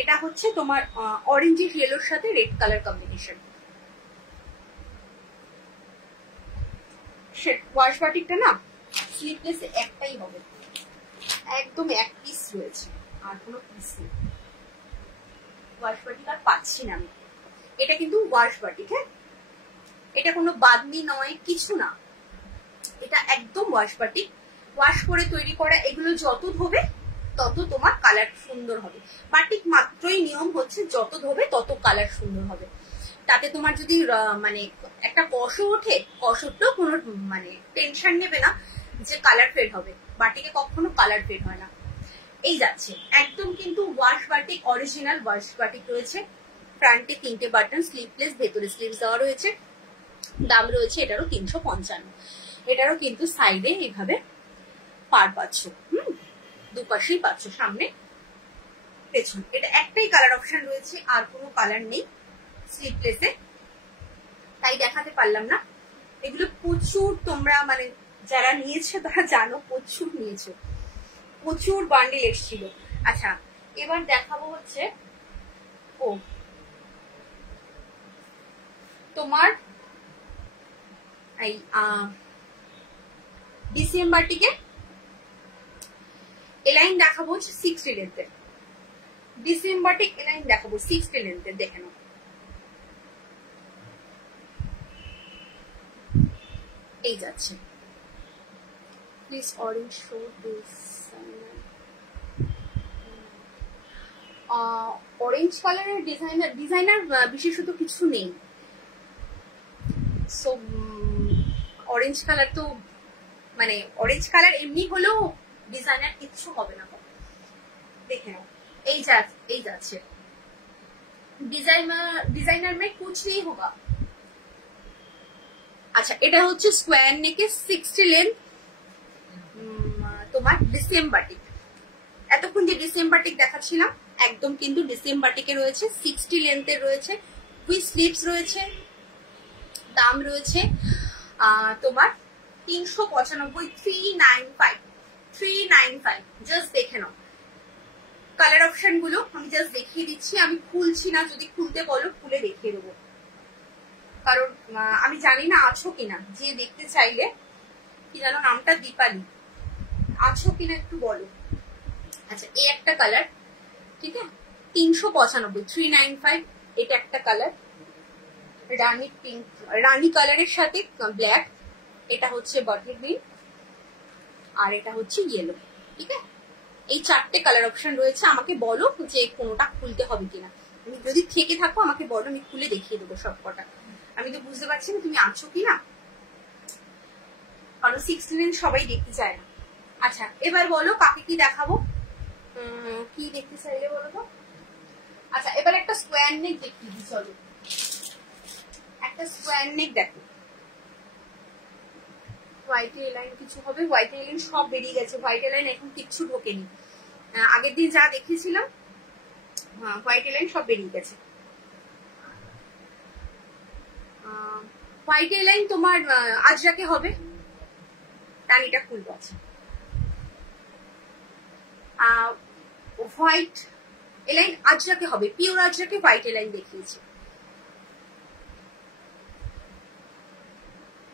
এটা হচ্ছে তোমার অরেঞ্জিশ ইয়েলোর সাথে রেড কালার কম্বিনেশন। ওয়াশ বাটিকটা না স্লিভলেসে একটাই হবে, একদম এক পিস রয়েছে, আর কোনো পিস নেই। ওয়াশ বাটিক আর পাচ্ছি না আমি, এটা কিন্তু ওয়াশ বাটিক। হ্যাঁ, এটা কোনো বাদনি নয়, কিছু না, এটা একদম ওয়াশ বাটিক, ওয়াশ করে তৈরি করা। এগুলো যত ধোবে তত তোমার কালার সুন্দর হবে। বাটিক মাত্রই নিয়ম হচ্ছে যত ধোবে তত কালার সুন্দর হবে। তাতে তোমার যদি মানে একটা কষও ওঠে, কষটাও কোনো মানে টেনশন নেবে না যে কালার ফেড হবে। বাটিকে কখনো কালার ফেড হয় না। এই যাচ্ছে একদম কিন্তু wash batik, original wash batik রয়েছে। ফ্রন্টে 3টে বাটন, স্লিভলেস, ভেতরে স্লিভস দেওয়া রয়েছে। দাম রয়েছে এটারও 355। এটারও কিন্তু সাইডে এইভাবে পার পাচ্ছ, দুপাশেই পাচ্ছ, সামনে পেছন। এটা একটাই কালার অপশন রয়েছে, আর কোনো কালার নেই স্লিভলেসে, তাই দেখাতে পারলাম না। এগুলো প্রচুর তোমরা মানে যারা নিয়েছো তারা জানো, প্রচুর নিয়েছো, প্রচুর বান্ডিল এসেছিল। আচ্ছা এবার দেখাবো হচ্ছে তোমার এই ডিসেম্বর টিকে এলাইন দেখাবো হচ্ছে 60 লেন্থের। ডিসেম্বর টিক এলাইন দেখাবো 60 লেন্থের, দেখে নাও। এই যাচ্ছে, please orange show this. Orange কালারের ডিজাইনার বিশেষত কিছু নেই। সো অরেঞ্জ কালার তো মানে অরেঞ্জ কালার এমনি হলেও ডিজাইনার কিচ্ছু হবে না, দেখে নাও। এই যাচ্ছে ডিজাইনার में कुछ नहीं होगा। আচ্ছা এটা হচ্ছে স্কোয়ার নেকে 60 লেন্থ তোমার ডিসেম্বরটিক। এতক্ষণ যে ডিসেম্বরটিক দেখাচ্ছিলাম একদম কিন্তু ডিসেম্বরটিকে রয়েছে, 60 লেন্থের রয়েছে, উইথ স্লিভস রয়েছে। দাম রয়েছে তোমার 395, 395। জাস্ট দেখে নাও কালার অপশন গুলো, আমি জাস্ট দেখিয়ে দিচ্ছি। আমি খুলছি না, যদি খুলতে বলো খুলে দেখিয়ে দেবো, কারণ আমি জানি না আছো কিনা। যে দেখতে চাইলে, কি জানো নামটা, দীপালি, আছো কিনা একটু বলো। আচ্ছা এই একটা কালার, ঠিক আছে, 395, 395। এটা একটা কালার, রানী পিঙ্ক, রানী কালারের সাথে ব্ল্যাক। এটা হচ্ছে বটল গ্রিন, আর এটা হচ্ছে ইয়েলো। ঠিক আছে, এই 4টে কালার অপশন রয়েছে। আমাকে বলো যে কোনোটা খুলতে হবে কিনা। তুমি যদি থেকে থাকো আমাকে বলো, আমি খুলে দেখিয়ে দেবো সব কটা। আমি তো বুঝতে পারছি না তুমি আছো কিনা, কারণ 60 লেন্থ সবাই দেখতে চায় না। আচ্ছা এবার বলো কাকে কি দেখাবো, কি দেখতে চাইলে বলো তো। আচ্ছা এবার একটা স্কোয়ার নেক দেখিয়ে দিই, চলো একটা স্কোয়ার নেক দেখো। হোয়াইট এলাইন কিছু হবে, হোয়াইট এলাইন সব বেরিয়ে গেছে, হোয়াইট এলাইন এখন কিচ্ছু ঢোকেনি। আগের দিন যা দেখিয়েছিলাম হোয়াইট এলাইন সব বেরিয়ে গেছে। হোয়াইট এলাইন তোমার আজরাকে হবে, টানিটা খুলবো। আছে হোয়াইট এলাইন আজরাকে হবে, পিওর আজরাকে হোয়াইট এলাইন দেখিয়েছি।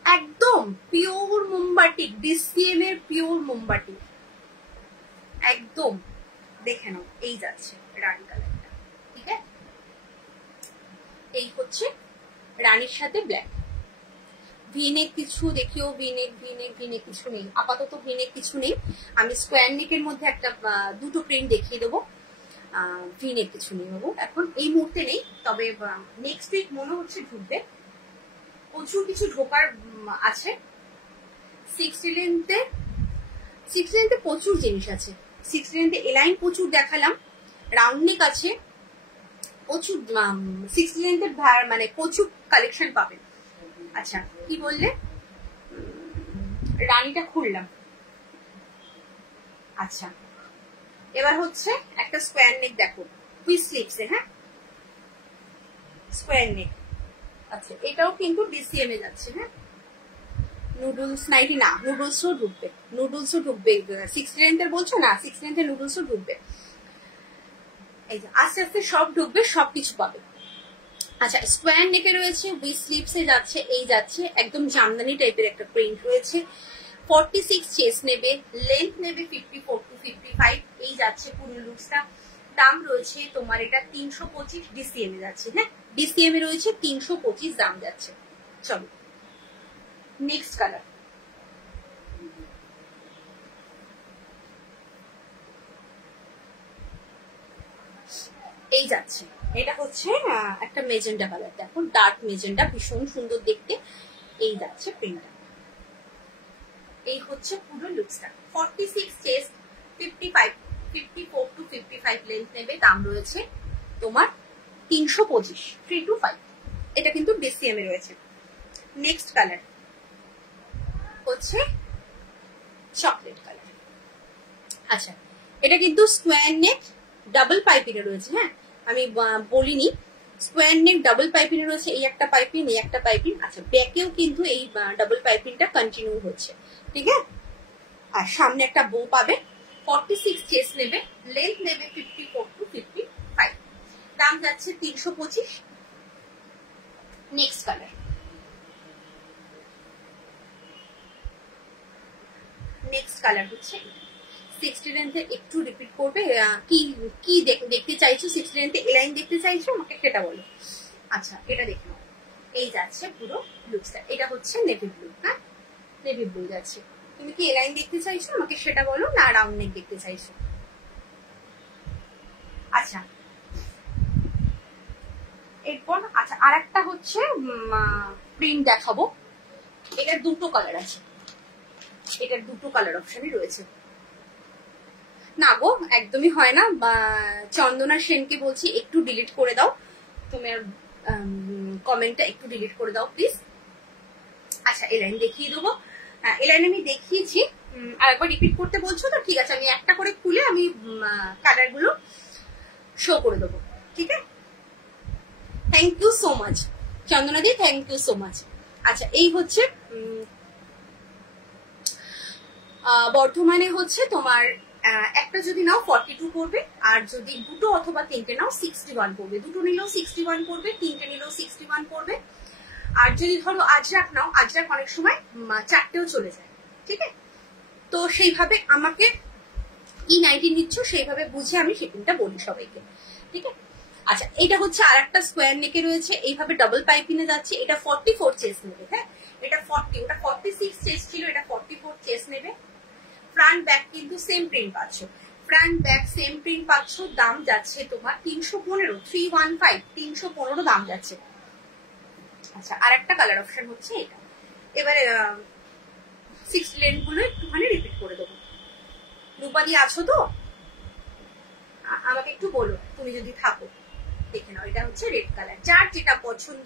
একদম পিওর মোমবাটিক, ডিসিএম এর পিওর মোমবাটিক একদম, দেখে নাও। এই যাচ্ছে রানী কালারটা, ঠিক আছে, এই হচ্ছে রানীর সাথে ব্ল্যাক। ভিনেক কিছু দেখিও, ভিনেক ভিনেক ভিনেক কিছু নেই আপাতত, ভিনেক কিছু নেই। আমি স্কোয়ার নেকের মধ্যে একটা দুটো প্রিন্ট দেখিয়ে দেবো, ভিনেক কিছু নেই বাবু এখন এই মুহূর্তে নেই। তবে নেক্সট উইক মনে হচ্ছে ঢুকবে, প্রচুর কিছু ঢোকার আছে। 60 লেন্থে প্রচুর জিনিস আছে। 60 লেন্থে এলাইন প্রচুর দেখালাম, রাউন্ড নেক আছে প্রচুর। 60 লেন্থের মানে প্রচুর কালেকশন পাবেন। আচ্ছা কি বললে, রানীটা খুললাম। আচ্ছা এবার হচ্ছে একটা স্কোয়ার নেক দেখো, উইথ স্লিভস। হ্যাঁ স্কোয়ার নেক। আচ্ছা এটাও কিন্তু ডিসিএম এ যাচ্ছে। হ্যাঁ নুডলস নাইটি না, নুডলসও ঢুকবে, নুডলসও ঢুকবে। 60 লেন্থের বলছো না, 60 লেন্থের নুডলসও ঢুকবে। এই যে আস্তে আস্তে সব ঢুকবে, সবকিছু পাবে। আচ্ছা স্কোয়ার নেকে রয়েছে, উইথ স্লিভসে যাচ্ছে। এই যাচ্ছে একদম জামদানি টাইপের একটা প্রিন্ট রয়েছে। 46 চেস্ট নেবে, লেন্থ নেবে 54 to 55। এই যাচ্ছে পুরো লুকসটা। দাম রয়েছে তোমার এটা 325, ডিসিএম এ যাচ্ছে। হ্যাঁ ডিসিএম এ রয়েছে 325 দাম যাচ্ছে। চলো নেক্সট কালার, এই যাচ্ছে, এটা হচ্ছে একটা মেজেন্ডা কালার, দেখো ডার্ক মেজেন্ডা, ভীষণ সুন্দর দেখতে। এই যাচ্ছে প্রিন্টটা, এই হচ্ছে পুরো লুকসটা। 46 চেস্ট, 54 to 55 লেন্থ নেবে, দাম রয়েছে তোমার 325, 3 to 5। এটা কিন্তু ডিসিএম এ রয়েছে। নেক্সট কালার হচ্ছে চকলেট কালার। আচ্ছা, এটা কিন্তু স্কোয়ার নেক ডাবল পাইপিংয়ে রয়েছে। হ্যাঁ, আমি বলিনি, স্কোয়ার নেক ডাবল পাইপিং রয়েছে, এই একটা পাইপিং, এই একটা পাইপিং। আচ্ছা, ব্যাকেও কিন্তু এই ডাবল পাইপিংটা কন্টিনিউ হচ্ছে, ঠিক আছে। আর সামনে একটা বো পাবে। 46 চেস্ট নেবে, লেন্থ নেবে 54 to 55, দাম যাচ্ছে 325। নেক্সট কালার, নেক্সট কালার হচ্ছে 60 লেন্থে। একটু রিপিট করবে, কি কি দেখতে চাইছো? 60 লেন্থে এ লাইন দেখতে চাইছো, আমাকে সেটা বলো। আচ্ছা, এটা দেখে নাও, এই যাচ্ছে পুরো লুকসটা। এটা হচ্ছে নেভি ব্লু। হ্যাঁ, নেভি ব্লু যাচ্ছে। তুমি কি এ লাইন দেখতে চাইছো, আমাকে সেটা বলো, না রাউন্ড নেক দেখতে চাইছো? আচ্ছা, এরপর আচ্ছা আর একটা হচ্ছে প্রিন্ট দেখাবো। এটার দুটো কালার আছে, এটার দুটো কালার অপশনই রয়েছে। না গো, একদমই হয় না। চন্দনা সেনকে বলছি একটু ডিলিট করে দাও, তোমার কমেন্টটা একটু ডিলিট করে দাও প্লিজ। আচ্ছা, এই লাইন দেখিয়ে দেবো। এই লাইন আমি দেখিয়েছি, আর একবার রিপিট করতে বলছো তো, ঠিক আছে, আমি একটা করে খুলে আমি কালার গুলো শো করে দেবো, ঠিক আছে। Thank you so much Chandana di, thank you so much. আচ্ছা, এই হচ্ছে বর্ধমানে হচ্ছে তোমার একটা যদি নাও 42 পড়বে, আর যদি দুটো অথবা তিনটে নাও 61 পড়বে। দুটো নিলেও 61 পড়বে, তিনটে নিলেও 61 পড়বে। আর যদি ধরো আজরাক নাও, আজরাক অনেক সময় 4টেও চলে যায়, ঠিক আছে। তো সেইভাবে আমাকে কি নাইটি নিচ্ছ সেইভাবে বুঝে আমি শিপিংটা বলি সবাইকে, ঠিক আছে। আচ্ছা, এটা হচ্ছে আর একটা স্কোয়ার নেকে রয়েছে, এইভাবে ডাবল পাইপিনে যাচ্ছে। এটা 44 চেস্ট নেবে। হ্যাঁ, এটা 40, ওটা 46 চেস্ট ছিল, এটা 44 চেস্ট নেবে। ফ্রন্ট ব্যাক কিন্তু সেম প্রিন্ট পাচ্ছ, ফ্রন্ট ব্যাক সেম প্রিন্ট পাচ্ছ। দাম যাচ্ছে তোমার 315, 315, 315 দাম যাচ্ছে। আচ্ছা, আর একটা কালার অপশন হচ্ছে এটা। এবারে 6 লেন্থ গুলো একটুখানি রিপিট করে দেবো। রূপালি আছো তো, আমাকে একটু বলো তুমি যদি থাকো। দেখে নাও, এটা হচ্ছে রেড কালার। যার যেটা পছন্দ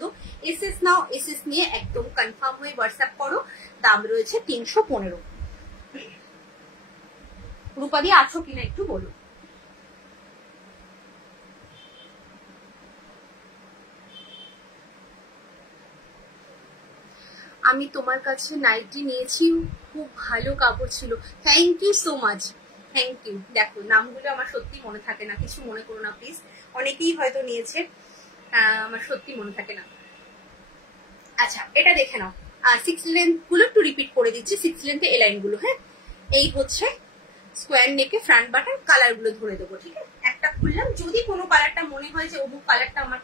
এসএস নাও, এসএস নিয়ে একদম কনফার্ম হয়ে হোয়াটসঅ্যাপ করো। দাম রয়েছে 315। রূপাদি আছো কিনা একটু বলো। আমি তোমার কাছে নাইটি নিয়েছি, খুব ভালো কাপড় ছিল। Thank you so much, thank you. দেখো, নামগুলো আমার সত্যি মনে থাকে না, কিছু মনে করো না প্লিজ। অনেকেই হয়তো নিয়েছে, আমার সত্যি মনে থাকে না। আচ্ছা, এটা দেখে নাও। 6 লেন্থ গুলো একটু রিপিট করে দিচ্ছি, 6 লেন্থে এ লাইন গুলো। হ্যাঁ, এই হচ্ছে স্কোয়ার নেকে ফ্রন্ট বাটন, কালার গুলো ধরে দেবো, ঠিক আছে। একটা খুললাম, যদি কোনো কালারটা মনে হয় যে অমুক কালারটা আমার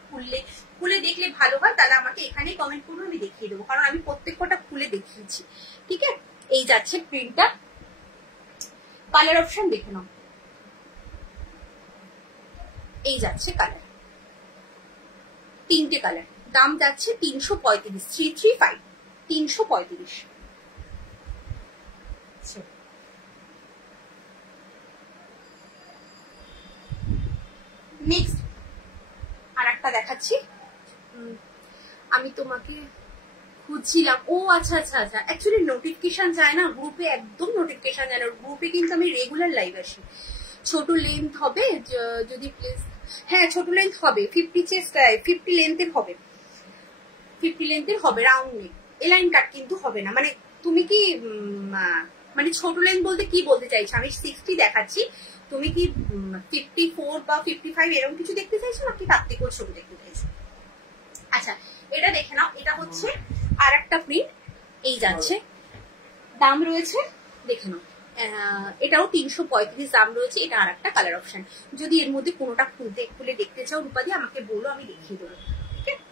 খুলে দেখলে ভালো হয়, তাহলে আমাকে এখানেই কমেন্ট করুন, আমি দেখিয়ে দেবো, কারণ আমি প্রত্যেকটা খুলে দেখিয়েছি, ঠিক আছে। এই যাচ্ছে প্রিন্টটা, কালার অপশন দেখে নাও। এই যাচ্ছে কালার, তিনটে কালার। দাম যাচ্ছে 335, 335, 335। নেক্সট আর একটা দেখাচ্ছি। আমি তোমাকে খুঁজছিলাম, ও আচ্ছা আচ্ছা আচ্ছা, অ্যাকচুয়ালি নোটিফিকেশন যায় না গ্রুপে, একদম নোটিফিকেশন যায় না গ্রুপে, কিন্তু আমি রেগুলার লাইভ আসি। ছোট লেন্থ হবে যদি প্লিজ। হ্যাঁ, ছোট লেন্থ হবে, 50 চেস্ট, 50 লেন্থের হবে, 50 লেন্থের হবে, রাউন্ড নেক। এলাইন কাট কিন্তু হবে না। মানে তুমি কি মানে ছোট লেন্থ বলতে কি বলতে চাইছো? আমি 60 দেখাচ্ছি, তুমি কি 54 বা 55 এরকম কিছু দেখতে চাইছো, নাকি তার থেকেও ছোট দেখতে চাইছো? আচ্ছা, এটা দেখে নাও, এটা হচ্ছে আর একটা প্রিন্ট। এই যাচ্ছে, দাম রয়েছে দেখে নাও, এটাও 335 দাম রয়েছে। এটা আর একটা কালার অপশন। যদি এর মধ্যে কোনোটা খুলে দেখতে চাও রূপাদি, আমাকে বলো, আমি দেখিয়ে দেবো, ঠিক আছে।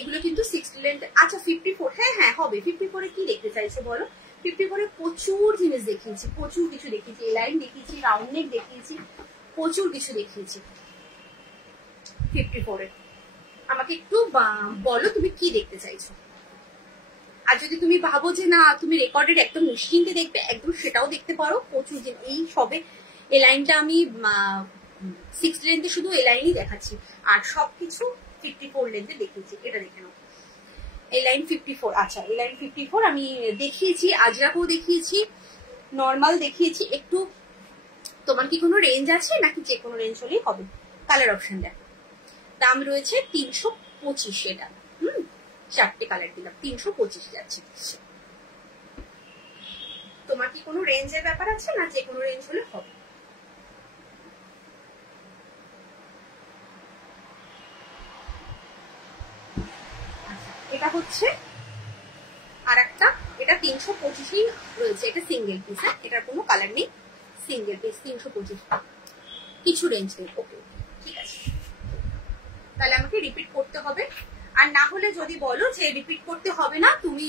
এগুলো কিন্তু 60 লেন্থ। আচ্ছা 54, হ্যাঁ হ্যাঁ হবে। 54 এ কি দেখতে চাইছো বলো? 54 এ প্রচুর জিনিস দেখিয়েছি, প্রচুর কিছু দেখিয়েছি, এলাইন দেখিয়েছি, রাউন্ড নেক দেখিয়েছি, প্রচুর কিছু দেখিয়েছি 54 এ। আমাকে একটু বলো তুমি কি দেখতে চাইছো। আর যদি তুমি ভাবো যে না তুমি রেকর্ডেড একদম নিশ্চিন্তে দেখবে, একদম সেটাও দেখতে পারো। প্রচুর এই সবে এলাইনটা আমি 60 লেন্থে শুধু এলাইনই দেখাচ্ছি, আর সবকিছু 54 লেন্থে দেখিয়েছি। এটা দেখে নাও, এলাইন 54। আচ্ছা এলাইন 54 আমি দেখিয়েছি, আজরাকও দেখিয়েছি, নর্মাল দেখিয়েছি। একটু তোমার কি কোনো রেঞ্জ আছে নাকি যে কোনো রেঞ্জ হলেই হবে? কালার অপশন দেখো, দাম রয়েছে 325। এটা চারটে কালার দিলাম, 325 যাচ্ছে। তোমার কি কোনো রেঞ্জের ব্যাপার আছে না যে কোনো রেঞ্জ হলে হবে? এটা হচ্ছে আর একটা, এটা 325ই রয়েছে। এটা সিঙ্গেল পিস, হ্যাঁ এটার কোনো কালার নেই, সিঙ্গেল পিস 325, কিছু রেঞ্জ নেই। ওকে ঠিক আছে, তাহলে আমাকে রিপিট করতে হবে। আর না হলে যদি বলো যে রিপিট করতে হবে না, তুমি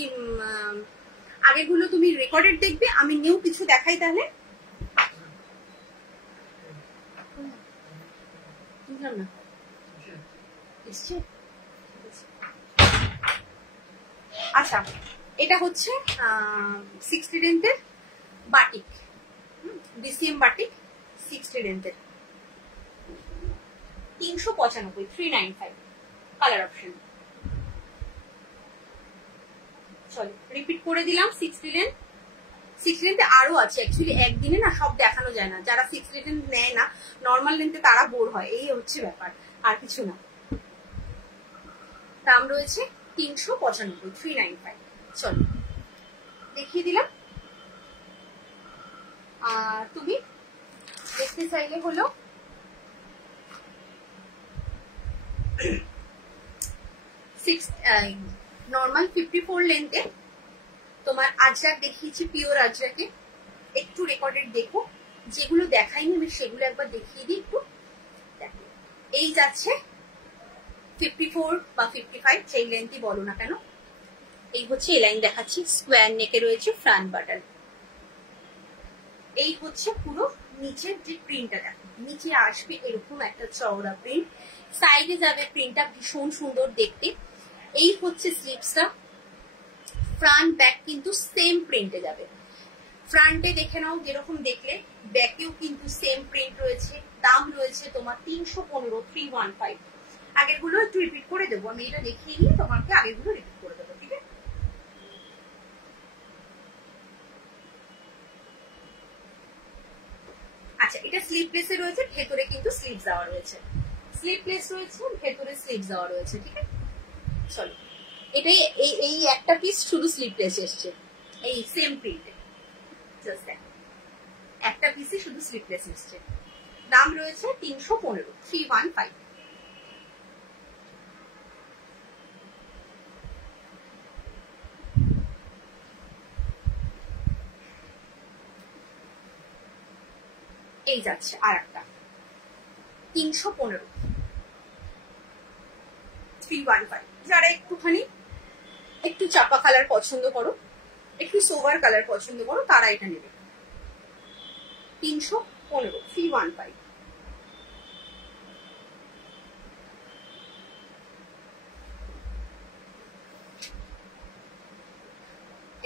আগেগুলো তুমি রেকর্ডেড দেখবে, আমি নিউ কিছু দেখাই তাহলে। বুঝলাম না এসছে। আচ্ছা এটা হচ্ছে 60 লেন্থের বাটিক, ডিসিএম বাটিক 60 লেন্থের, 395, 395 কালার অপশন। চলো রিপিট করে দিলাম। 60 লেন্থ, 60 লেন্থে আরো আছে অ্যাকচুয়ালি, একদিনে না সব দেখানো যায় না। যারা 60 লেন্থ নেয় না নর্মাল লেন্থে তারা বোর হয়, এই হচ্ছে ব্যাপার, আর কিছু না। দাম রয়েছে 395, 395। চলো দেখিয়ে দিলাম। আর তুমি দেখতে চাইলে হলো নর্মাল 54 লেন্থে তোমার আজরাক দেখিয়েছি, পিওর আজরাকে। একটু রেকর্ডেড দেখো, যেগুলো দেখাইনি আমি সেগুলো একবার দেখিয়ে দিই একটু। দেখো এই যাচ্ছে 54 বা 55, সেই লেন্থই বলো না কেন। এই হচ্ছে এই লাইন দেখাচ্ছি, স্কোয়ার নেকে রয়েছে ফ্রন্ট বাটন। এই হচ্ছে পুরো নিচের যে প্রিন্টটা, দেখো নিচে আসবে এরকম একটা চওড়া প্রিন্ট, সাইডে যাবে প্রিন্টটা ভীষণ সুন্দর দেখতে। এই হচ্ছে স্লিভসটা, ফ্রন্ট ব্যাক কিন্তু সেম প্রিন্টে যাবে। ফ্রন্টে দেখে নাও যেরকম দেখলে, ব্যাকেও কিন্তু সেম প্রিন্ট রয়েছে। দাম রয়েছে তোমার 315, 315। আগের গুলো একটু রিপিট করে দেবো, আমি এটা দেখিয়ে নিয়ে তোমাকে আগের গুলো রিপিট করে দেবো, ঠিক আছে? আচ্ছা এটা স্লিভলেসে রয়েছে, ভেতরে কিন্তু স্লিভস দেওয়া রয়েছে। স্লিভলেস রয়েছে, ভেতরে স্লিভস দেওয়া রয়েছে, ঠিক আছে? চলো এটাই, এই একটা পিস শুধু স্লিভলেস এসছে, এই সেম প্রিন্টে, জাস্ট একটা পিসই শুধু স্লিভলেস এসছে। দাম রয়েছে 315, 315। এই যাচ্ছে আর একটা 315, 315। যারা একটুখানি একটু চাপা কালার পছন্দ করো, একটু সোভার কালার পছন্দ করো, তারা এটা নেবে। 315, 315।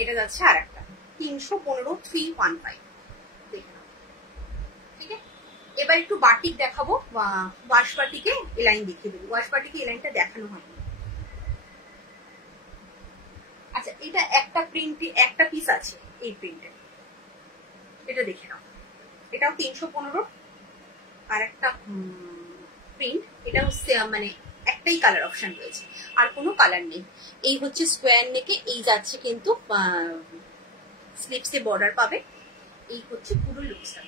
এটা যাচ্ছে আর একটা 315, 315। দেখে নাও, ঠিক আছে? এবার একটু বাটিক দেখাবো, ওয়াশ বাটিকে এলাইন দেখিয়ে দেবো। ওয়াশ বাটিকে এলাইনটা দেখানো হয়নি। আচ্ছা এটা একটা প্রিন্ট, একটা পিস আছে এই প্রিন্টে, এটা দেখে নাও। এটাও 315, আর একটা প্রিন্ট, এটাও মানে একটাই কালার অপশন রয়েছে, আর কোনো কালার নেই। এই হচ্ছে স্কোয়ার নেকে, এই যাচ্ছে কিন্তু স্লিভসে বর্ডার পাবে। এই হচ্ছে পুরো লুকসটা।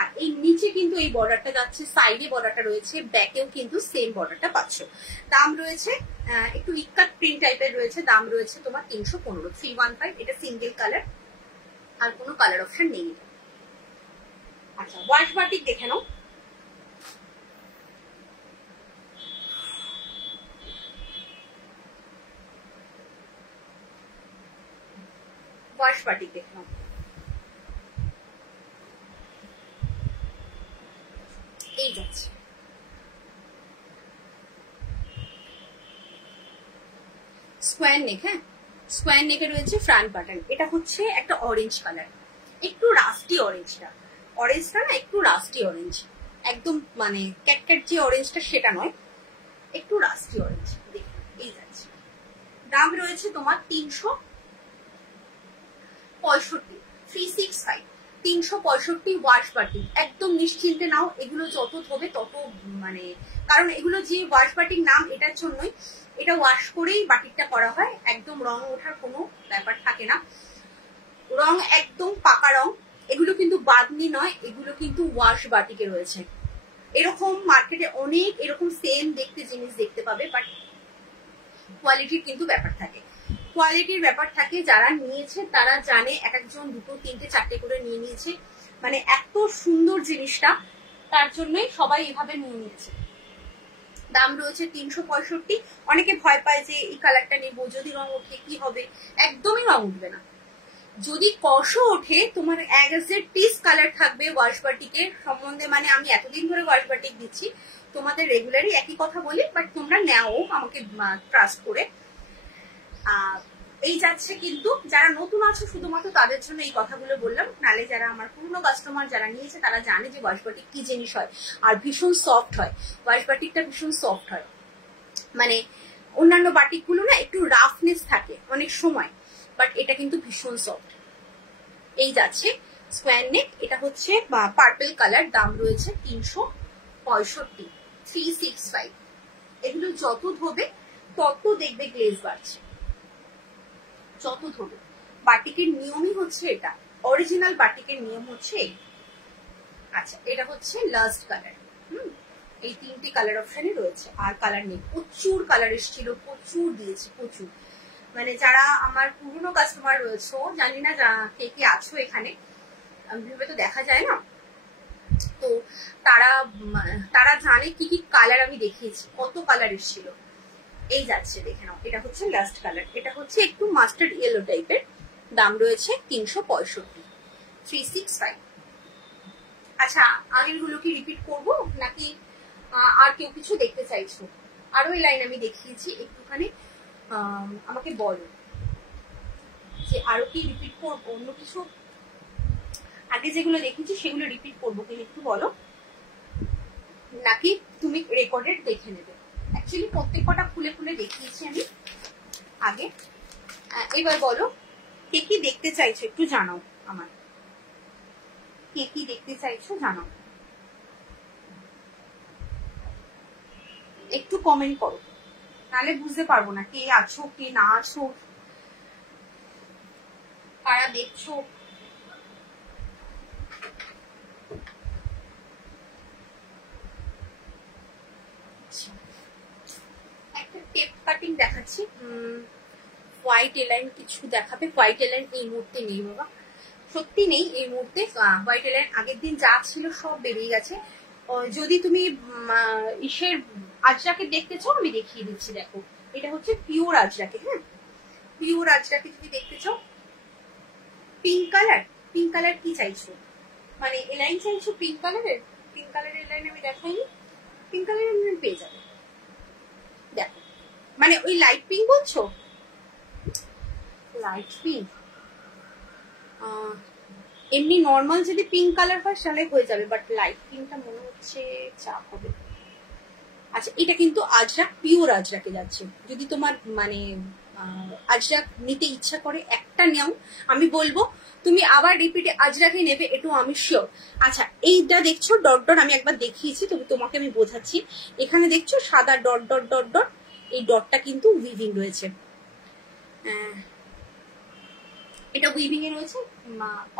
আর এই নিচে কিন্তু এই বর্ডারটা যাচ্ছে, সাইডে বর্ডারটা রয়েছে, ব্যাকেও কিন্তু সেম বর্ডারটা পাচ্ছ। দাম রয়েছে একটু ইকাট প্রিন্ট টাইপের রয়েছে, দাম রয়েছে তোমার 315, 315। এটা সিঙ্গেল কালার, আর কোনো কালার অপশন নেই। আচ্ছা ওয়াশ বাটিক দেখে নাও। ওয়াশ বাটিক দেখে নাও, এই যাচ্ছে স্কোয়ার নেক। হ্যাঁ, স্কোয়ার নেকে রয়েছে ফ্রন্ট বাটন। এটা হচ্ছে একটা অরেঞ্জ কালার, একটু রাস্টি অরেঞ্জটা, অরেঞ্জটা না একটু রাস্টি অরেঞ্জ, একদম মানে ক্যাটক্যাট যে অরেঞ্জটা সেটা নয়, একটু রাস্টি অরেঞ্জ। দেখুন এই যাচ্ছে, দাম রয়েছে তোমার 365, 365, 365 ওয়াশ বাটিক। একদম নিশ্চিন্তে নাও, এগুলো যত ধোবে তত মানে, কারণ এগুলো যে ওয়াশ বাটিক নাম এটার জন্যই, এটা ওয়াশ করেই বাটিকটা করা হয়, একদম রং ওঠার কোনো ব্যাপার থাকে না, রং একদম পাকা রং। এগুলো কিন্তু বাদনি নয়, এগুলো কিন্তু ওয়াশ বাটিকে রয়েছে। এরকম মার্কেটে অনেক এরকম সেম দেখতে জিনিস দেখতে পাবে, বাট কোয়ালিটির কিন্তু ব্যাপার থাকে, কোয়ালিটির ব্যাপার থাকে। যারা নিয়েছে তারা জানে, এক একজন 2, 3, 4 করে নিয়ে নিয়েছে, মানে এত সুন্দর জিনিসটা, তার জন্যই সবাই এভাবে নিয়ে নিয়েছে। দাম রয়েছে 365। অনেকে ভয় পায় যে এই কালারটা নেবো, যদি রং ওঠে কি হবে, একদমই রং উঠবে না। যদি কষও ওঠে, তোমার অ্যাজ এ টিস কালার থাকবে ওয়াশ বাটিকের সম্বন্ধে। মানে আমি এতদিন ধরে ওয়াশ বাটিক দিচ্ছি, তোমাদের রেগুলারই একই কথা বলি, বাট তোমরা নেও আমাকে ট্রাস্ট করে। এই যাচ্ছে কিন্তু যারা নতুন আছো শুধুমাত্র তাদের জন্য এই কথাগুলো বললাম, নালে যারা আমার পুরনো কাস্টমার যারা নিয়েছে তারা জানে যে ওয়াশ বাটিক কি জিনিস হয়, আর ভীষণ সফট হয়, ওয়াশ বাটিকটা ভীষণ সফট হয়। মানে অন্যান্য বাটিক গুলো না একটু রাফনেস থাকে অনেক সময়, বাট এটা কিন্তু ভীষণ সফট। এই যাচ্ছে স্কোয়ার নেক, এটা হচ্ছে পার্পল কালার, দাম রয়েছে 365, 365। এগুলো যত ধোবে তত দেখবে গ্লেজ বাড়ছে, যত ধোবে। বাটিকের নিয়মই হচ্ছে এটা, অরিজিনাল বাটিকের নিয়ম হচ্ছে এই। আচ্ছা, এটা হচ্ছে লাস্ট কালার। এই 3টে কালার অপশনে রয়েছে, আর কালার নেই। প্রচুর কালার এসেছিল, প্রচুর দিয়েছে, প্রচুর। মানে যারা আমার পুরনো কাস্টমার রয়েছে, জানি না কে কে আছো এখানে, ভিডিওতে তো দেখা যায় না, তো তারা জানে কি কি কালার আমি দেখিয়েছি, কত কালার এসেছিল। এই যাচ্ছে দেখে নাও, এটা হচ্ছে লাস্ট কালার, এটা হচ্ছে একটু মাস্টার্ড ইয়েলো টাইপের, দাম রয়েছে 365, 365। আচ্ছা, আগের গুলো কি রিপিট করবো নাকি আর কেউ কিছু দেখতে চাইছো? আরো এই লাইন আমি দেখিয়েছি, একটুখানি আমাকে বলো যে আরো কি রিপিট করবো, অন্য কিছু আগে যেগুলো দেখেছি সেগুলো রিপিট করবো কিনা একটু বলো, নাকি তুমি রেকর্ডেড দেখে নেবে। অ্যাকচুয়ালি প্রত্যেকটা খুলে খুলে দেখিয়েছি আমি আগে। এবার বলো কে কি দেখতে চাইছো, একটু জানাও আমার, কে কি দেখতে চাইছো জানাও, একটু কমেন্ট করো, নাহলে বুঝতে পারবো না কে আছো কে না আছো, কারা দেখছো। একটা টেপ কাটিং দেখাচ্ছি, হোয়াইট এলাইন কিছু দেখাবে। হোয়াইট এলাইন এই মুহূর্তে নেই বাবা, সত্যি নেই এই মুহূর্তে। হোয়াইট এলাইন আগের দিন যা ছিল সব বেরিয়ে গেছে। যদি তুমি ইসের আজরাকে দেখতে চাও আমি দেখিয়ে দিচ্ছি, দেখো এটা হচ্ছে পিওর আজরাকে। হ্যাঁ, পিওর আজরাকে যদি দেখতে চাও, পিঙ্ক কালার, পিঙ্ক কালার কি চাইছো, মানে এলাইন চাইছো পিঙ্ক কালারের, পিঙ্ক কালারের এলাইন আমি দেখাইনি, পিঙ্ক কালারের এলাইন পেয়ে যাবে। দেখো, মানে ওই লাইট পিঙ্ক বলছো, লাইট পিঙ্ক, এমনি নর্মাল যদি পিঙ্ক কালার হয় তাহলে হয়ে যাবে, বাট লাইট পিঙ্কটা মনে হচ্ছে চাপ হবে। আচ্ছা, এটা কিন্তু আজরাক, পিওর আজরাকে যাচ্ছে। যদি তোমার মানে আজরাক নিতে ইচ্ছা করে একটা নাও, আমি বলবো তুমি আবার রিপিটে আজরাকে নেবে, এটাও আমি শিওর। আচ্ছা, এইটা দেখছো ডট ডট, আমি একবার দেখিয়েছি, তবে তোমাকে আমি বোঝাচ্ছি। এখানে দেখছো সাদা ডট ডট ডট ডট, এই ডটটা কিন্তু উইভিং রয়েছে, এটা উইভিং এ রয়েছে,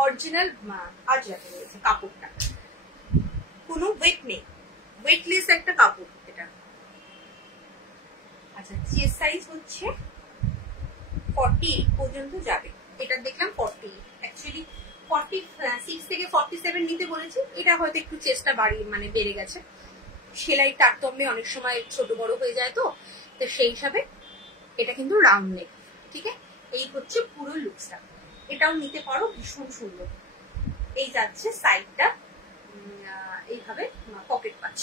অরিজিনাল আজরাকে রয়েছে কাপড়টা, কোনো ওয়েট নেই, ওয়েটলেস একটা কাপড় এটা। আচ্ছা, চেস্ট সাইজ হচ্ছে 48 পর্যন্ত যাবে, এটা দেখলাম 48, অ্যাকচুয়ালি 46 থেকে 47 নিতে বলেছি, এটা হয়তো একটু চেষ্টা বাড়িয়ে মানে বেড়ে গেছে, সেলাই তারতম্যে অনেক সময় ছোট বড় হয়ে যায়, তো সেই হিসাবে এটা কিন্তু রাউন্ড নেক। ঠিক আছে, এই হচ্ছে পুরো লুকসটা। এটাও নিতে পারো, ভীষণ সুন্দর। এই যাচ্ছে সাইডটা, এইভাবে পকেট পাচ্ছ।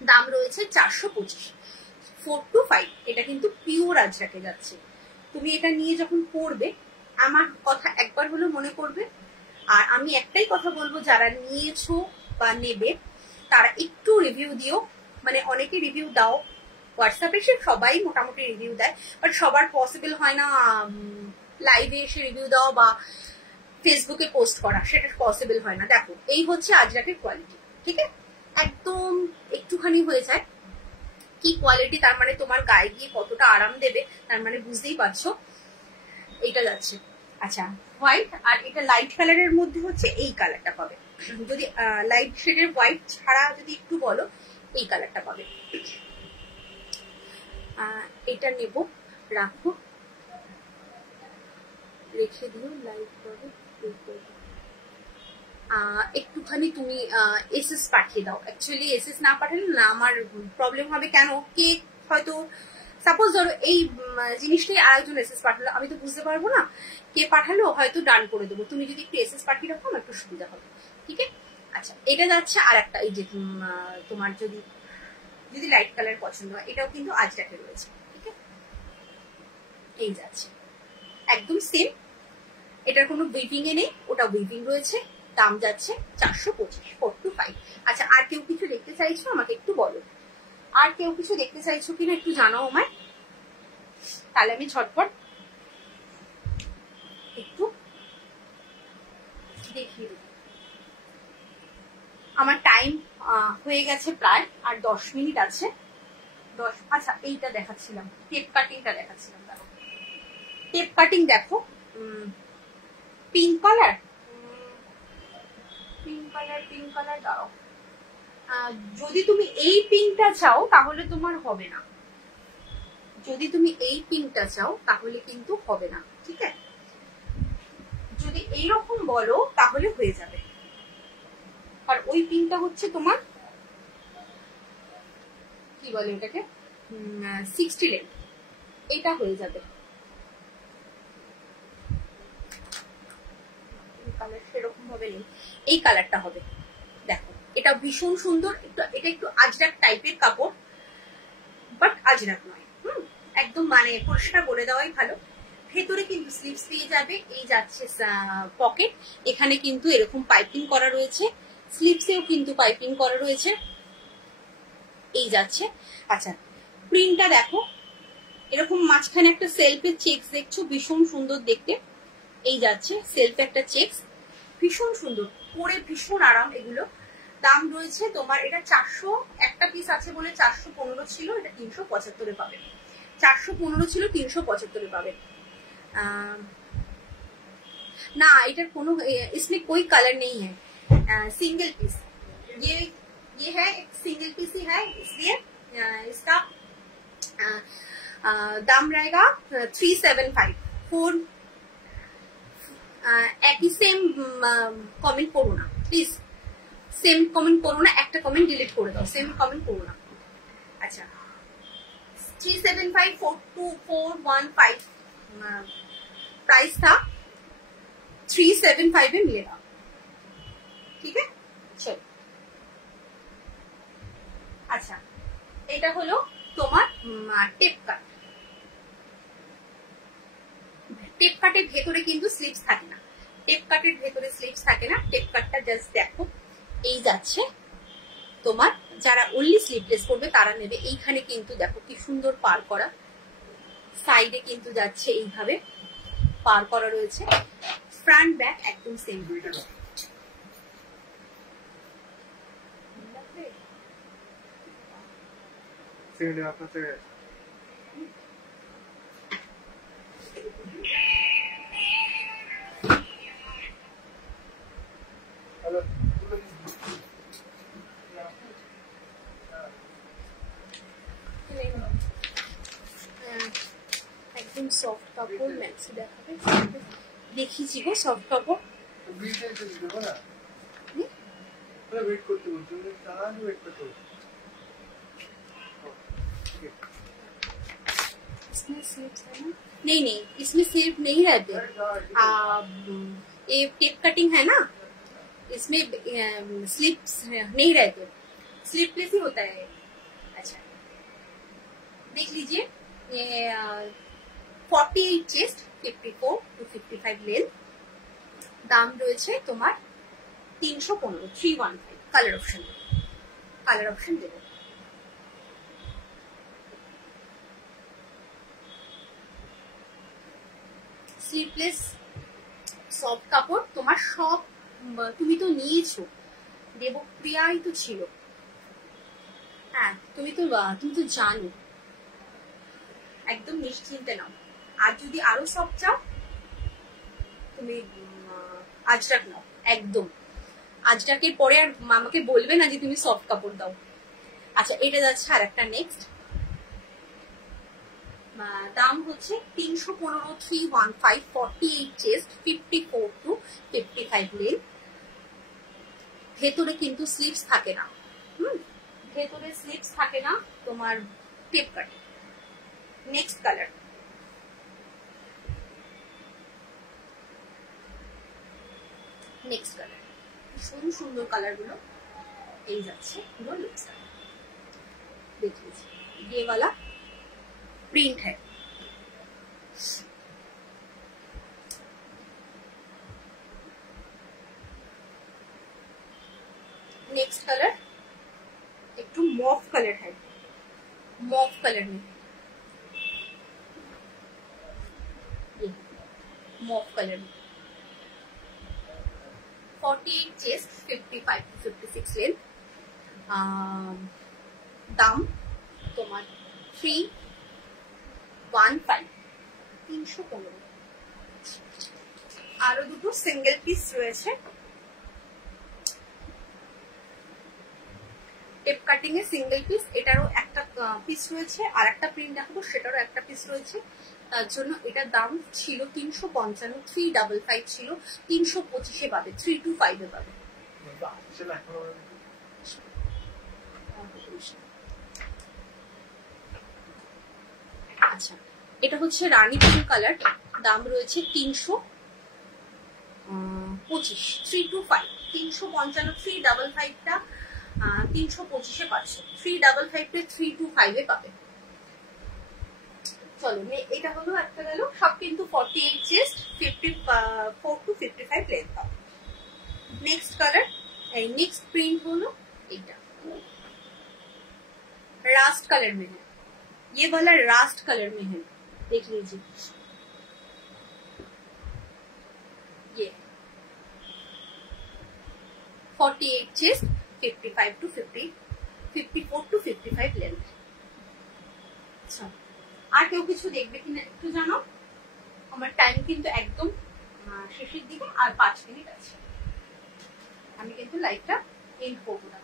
দাম রয়েছে 425, 4 to 5। এটা কিন্তু পিওর আজরাকে যাচ্ছে। তুমি এটা নিয়ে যখন পড়বে আমার কথা একবার হলেও মনে করবে। আর আমি একটাই কথা বলবো, যারা নিয়েছো বা নেবে তারা একটু রিভিউ দিও। মানে অনেকে রিভিউ দাও হোয়াটসঅ্যাপে, সে সবাই মোটামুটি রিভিউ দেয়, বাট সবার পসিবল হয় না লাইভে এসে রিভিউ দেওয়া বা ফেসবুকে পোস্ট করা, সেটা পসিবল হয় না। দেখো এই হচ্ছে আজরাকের কোয়ালিটি, ঠিক আছে? একদম একটুখানি হয়ে যায় কি কোয়ালিটি, তার মানে তোমার গায়ে গিয়ে কতটা আরাম দেবে, তার মানে বুঝতেই পারছো। এইটা যাচ্ছে। আচ্ছা, হোয়াইট, আর এটা লাইট কালারের মধ্যে হচ্ছে এই কালারটা পাবে। যদি লাইট শেডের হোয়াইট ছাড়া যদি একটু বলো, এই কালারটা পাবে। এটা নেব, রাখো, রেখে দিও, লাইট পাবে। একটুখানি তুমি এসএস পাঠিয়ে দাও। অ্যাকচুয়ালি এসএস না পাঠালে না আমার প্রবলেম হবে। কেন, কে হয়তো সাপোজ ধরো এই জিনিসটাই আরেকজন এসএস পাঠালো, আমি তো বুঝতে পারবো না কে পাঠালো, হয়তো ডান করে দেবো। তুমি যদি একটু এসএস পাঠিয়ে রাখো আমার একটু সুবিধা হবে, ঠিক আছে? আচ্ছা, এটা যাচ্ছে। আর একটা, এই যে তোমার যদি লাইট কালার পছন্দ হয়, এটাও কিন্তু আজরাকে রয়েছে, ঠিক আছে? এই যাচ্ছে একদম সেম, এটার কোনো উইভিং এ নেই, ওটা উইভিং রয়েছে। দাম যাচ্ছে 425, 4 to 5। আচ্ছা, আর কেউ কিছু দেখতে চাইছো আমাকে একটু বলো, আর কেউ কিছু দেখতে চাইছো কিনা একটু জানাও আমায়, তাহলে আমি ঝটপট একটু দেখিয়ে দেব। আমার টাইম হয়ে গেছে প্রায়, আর 10 মিনিট আছে। 10। আচ্ছা, এইটা দেখাচ্ছিলাম, টেপ কাটিংটা দেখাচ্ছিলাম। দেখো টেপ কাটিং, দেখো পিঙ্ক কালার, পিঙ্ক কালার দাও। যদি তুমি এই পিঙ্কটা চাও তাহলে তোমার হবে না, যদি তুমি এই পিঙ্কটা চাও তাহলে কিন্তু হবে না, ঠিক আছে? যদি এইরকম বলো তাহলে হয়ে যাবে। আর ওই পিঙ্কটা হচ্ছে তোমার কি বলে ওটাকে, 60 লেন্থ, এটা হয়ে যাবে। কালার সেরকম ভাবে নেই, এই কালারটা হবে। দেখো এটা ভীষণ সুন্দর, এটা একটু আজরাক টাইপের কাপড়, বাট আজরাক নয়। একদম মানে পরিষ্কার বলে দেওয়াই ভালো। ভেতরে কিন্তু স্লিভস দিয়ে যাবে। এই যাচ্ছে পকেট, এখানে কিন্তু এরকম পাইপিং করা রয়েছে, স্লিভসেও কিন্তু পাইপিং করা রয়েছে। এই যাচ্ছে। আচ্ছা, প্রিন্টটা দেখো, এরকম মাঝখানে একটা সেলফের চেকস দেখছো, ভীষণ সুন্দর দেখতে। এই যাচ্ছে সেলফে একটা চেকস, ভীষণ সুন্দর, পরে ভীষণ আরাম। এগুলো দাম রয়েছে তোমার, এটা 400, একটা পিস আছে বলে 415 ছিল, এটা 375 পাবে। 415 ছিল, 375 পাবে। ना इधर कोनो इसमें कोई कलर नहीं है, सिंगल पीस। ये है एक सिंगल पीस ही है, इसलिए इसका दाम रहेगा 375। 4 एक ही सेम कमेंट करो ना प्लीज, सेम कमेंट करो ना, एक कमेंट डिलीट कर दो, सेम कमेंट करो ना। अच्छा 375 42415 प्राइस था, 375 में मिलेगा, ठीक है? चलो अच्छा, এটা হলো তোমার টেপ কাট। টেপ কাটের ভেতরে কিন্তু স্লিভস থাকে না, টেপ কাটের ভেতরে স্লিভস থাকে না। টেপ কাটটা জাস্ট দেখো, এই যাচ্ছে তোমার। যারা অনলি স্লিভলেস করবে তারা নেবে। এইখানে কিন্তু দেখো কি সুন্দর পার করা, সাইডে কিন্তু যাচ্ছে এইভাবে পার করা রয়েছে। ফ্রন্ট ব্যাক একদম সেম হয়ে যাবে। একদম সফট কাপড়, ম্যাক্সি দেখাবে, দেখিয়েছি গো সফট কাপড়। इसमें स्लिप्स है ना? नहीं नहीं, इसमें स्लिप नहीं रहते। ये टेप कटिंग है ना, इसमें स्लिप्स नहीं रहते, स्लिपलेस ही होता है। अच्छा देख लीजिए, ये 48 চেস্ট, 54 to 55 লেন্থ, দাম রয়েছে তোমার 315, 315। কালার অপশন দেবো। স্লিভলেস সফট কাপড় তোমার সব, তুমি তো নিয়েছো, দেবপ্রিয়াই তো ছিল। হ্যাঁ তুমি তো জানো, একদম নিশ্চিন্তে নাও। আর যদি আরো সব চাও তুমি আজরাক নাও, একদম আজরাকের পরে আর আমাকে বলবে না যে তুমি সফট কাপড় দাও। আচ্ছা এটা যাচ্ছে আর একটা নেক্সট, দাম হচ্ছে 315, 315, 48 চেস্ট, 54 to 55 লেন্থ। ভেতরে কিন্তু স্লিভস থাকে না, ভেতরে স্লিভস থাকে না, তোমার টেপ কাটে। নেক্সট কালার, সুন্দর সুন্দর কালার গুলো এই যাচ্ছে, পুরো লুকস देख लीजिए, ये वाला प्रिंट है। नेक्स्ट कलर एक तो मॉफ कलर है, मॉफ कलर में ये मॉफ कलर में 48 চেস্ট, 55 to 56 লেন্থ। দাম তোমার 315, 315। আরো দুটো সিঙ্গেল পিস রয়েছে, টেপ কাটিং এ সিঙ্গেল পিস, এটারও একটা পিস রয়েছে, আর একটা প্রিন্ট দেখাবো সেটারও একটা পিস রয়েছে। তার জন্য এটার দাম ছিল 355, 355 ছিল, 325 পাবে, 325 এ পাবে। আচ্ছা এটা হচ্ছে রানী পিঙ্ক কালার, দাম রয়েছে 325, 325, 355, 355 টা 325 এ পাচ্ছে, 355 তে 325 এ পাবে। চলো এটা হলো একটা গেল, সব কিন্তু 48 চেস্ট, 54 to 55 লেন্থ পাবে। नेक्स्ट कलर, नेक्स्ट प्रिंट হলো এটা, रास्ट कलर में है, ये वाला रास्ट कलर में है, देख लीजिए ये 48 चेस्ट, 54 to 55 लेंथ। अच्छा আর কেউ কিছু দেখবে কিনা একটু জানো, আমার টাইম কিন্তু একদম শেষের দিকে, আর 5 মিনিট আছে, আমি কিন্তু লাইভটা এন্ড করবো না।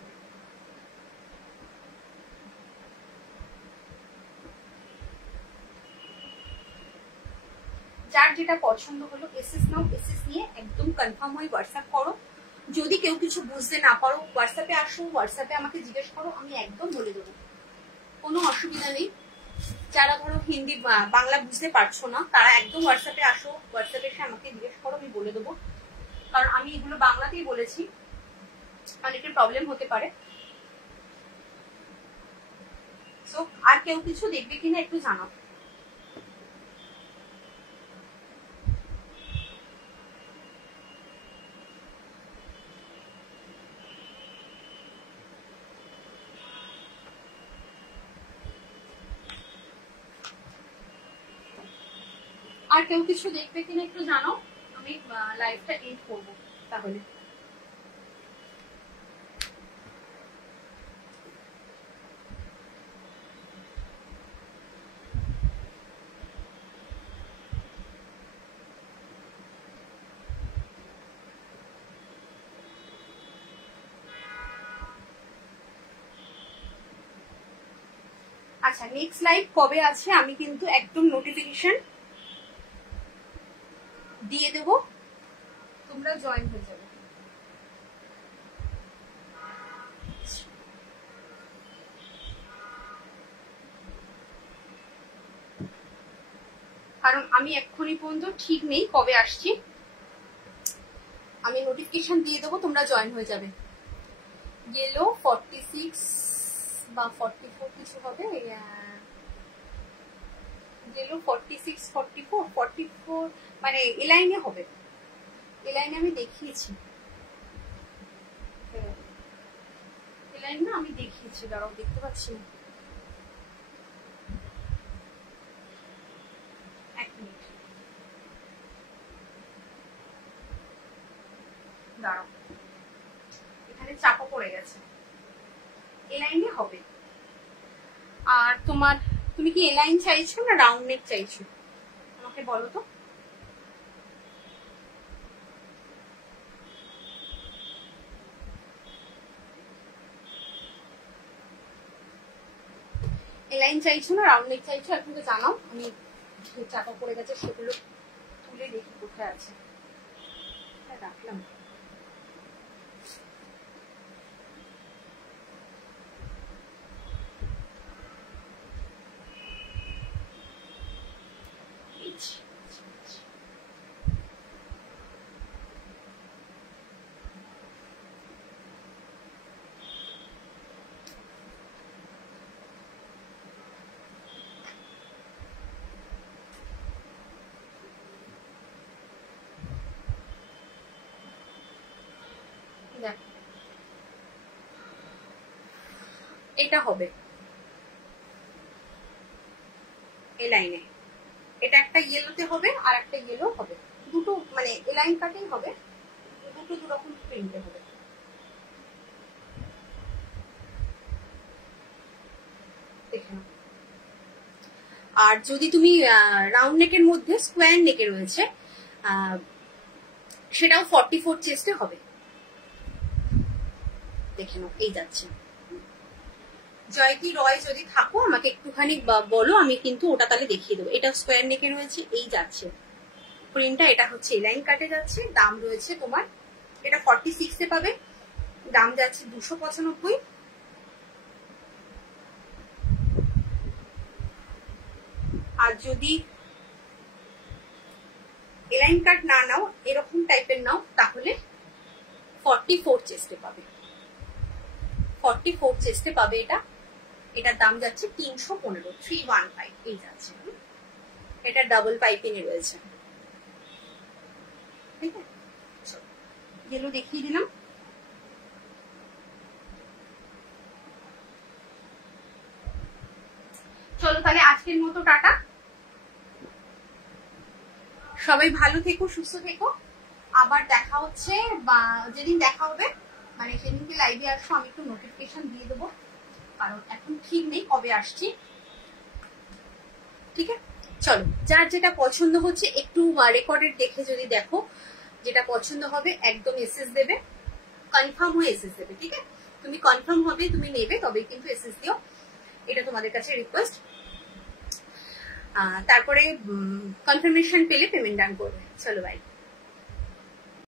যার যেটা পছন্দ হলো এসএস নাও, এসএস নিয়ে একদম কনফার্ম হয়ে হোয়াটসঅ্যাপ করো। যদি কেউ কিছু বুঝতে না পারো হোয়াটসঅ্যাপে আসো, হোয়াটসঅ্যাপে আমাকে জিজ্ঞেস করো, আমি একদম বলে দেবো, কোনো অসুবিধা নেই। যারা ধরো হিন্দি বাংলা বুঝতে পারছো না তারা একদম হোয়াটসঅ্যাপে আসো, হোয়াটসঅ্যাপে এসে আমাকে জিজ্ঞেস করো, আমি বলে দেবো। কারণ আমি এগুলো বাংলাতেই বলেছি, অনেকের প্রবলেম হতে পারে। সো আর কেউ কিছু দেখবে কিনা একটু জানাও। আর কেউ কিছু দেখবে কিনা একটু জানাও, আমি লাইভটা এন্ড করব তাহলে। আচ্ছা নেক্সট লাইভ কবে আছে আমি কিন্তু একদম নোটিফিকেশন দিয়ে দেবো, তোমরা জয়েন হয়ে যাবে। কারণ আমি এক্ষুনি পর্যন্ত ঠিক নেই কবে আসছি, আমি নোটিফিকেশন দিয়ে দেবো, তোমরা জয়েন হয়ে যাবে। ইয়েলো 46 বা 44 কিছু হবে, ইয়েলো 46 44 44 মানে এলাইনে হবে, এলাইনে আমি দেখিয়েছি, এলাইন না আমি দেখিয়েছি, দাঁড়াও দেখতে পাচ্ছি না, এক মিনিট দাঁড়াও, এখানে চাপা পড়ে গেছে, এলাইনে হবে। আর তোমার, তুমি কি এলাইন চাইছো না রাউন্ড নেক চাইছো আমাকে বলো তো। এলাইন চাইছো না রাউন্ড নেক চাইছো এখন তো জানাও, আমি চাপা পড়ে গেছে সেগুলো তুলে দেখি কোথায় আছে, রাখলাম। এটা হবে এলাইনে, এটা একটা ইয়েলোতে হবে আর একটা ইয়েলো হবে, দুটো মানে এলাইন কাটিং হবে, দুটো দু রকম প্রিন্টে হবে। দেখে নাও। আর যদি তুমি রাউন্ড নেকের মধ্যে স্কোয়ার নেকে রয়েছে, সেটাও 44 চেস্টে হবে। দেখে নাও, এই যাচ্ছে। জয়তি রয় যদি থাকো আমাকে একটুখানি বলো, আমি কিন্তু ওটা তাহলে দেখিয়ে দেবো। এটা স্কোয়ার নেকে রয়েছে, এই যাচ্ছে প্রিন্টটা, এটা হচ্ছে এলাইন কাটে যাচ্ছে, দাম রয়েছে তোমার, এটা 46 এ পাবে, দাম যাচ্ছে 295। আর যদি এলাইন কাট না নাও, এরকম টাইপের নাও, তাহলে 44 চেস্টে পাবে, 44 চেস্টে পাবে এটা। এটার দাম যাচ্ছে 315, 315 এই যাচ্ছে। এটা ডাবল পাইপিংয়ে রয়েছে, ঠিক আছে। ইয়েলো দেখিয়ে দিলাম। চলো তাহলে আজকের মতো টাটা, সবাই ভালো থেকো, সুস্থ থেকো, আবার দেখা হচ্ছে, বা যেদিন দেখা হবে মানে সেদিনকে লাইভে আসবো, আমি একটু নোটিফিকেশন দিয়ে দেবো, কারণ এখন ঠিক নেই কবে আসছি, ঠিক আছে। চলো, যার যেটা পছন্দ হচ্ছে একটু রেকর্ডেড দেখে যদি দেখো, যেটা পছন্দ হবে একদম এসএস দেবে, কনফার্ম হয়ে এসএস দেবে, ঠিক আছে। তুমি কনফার্ম হবে তুমি নেবে, তবেই কিন্তু এসএস দিও, এটা তোমাদের কাছে রিকোয়েস্ট। তারপরে কনফার্মেশন পেলে পেমেন্ট ডান করবে। চলো বাই।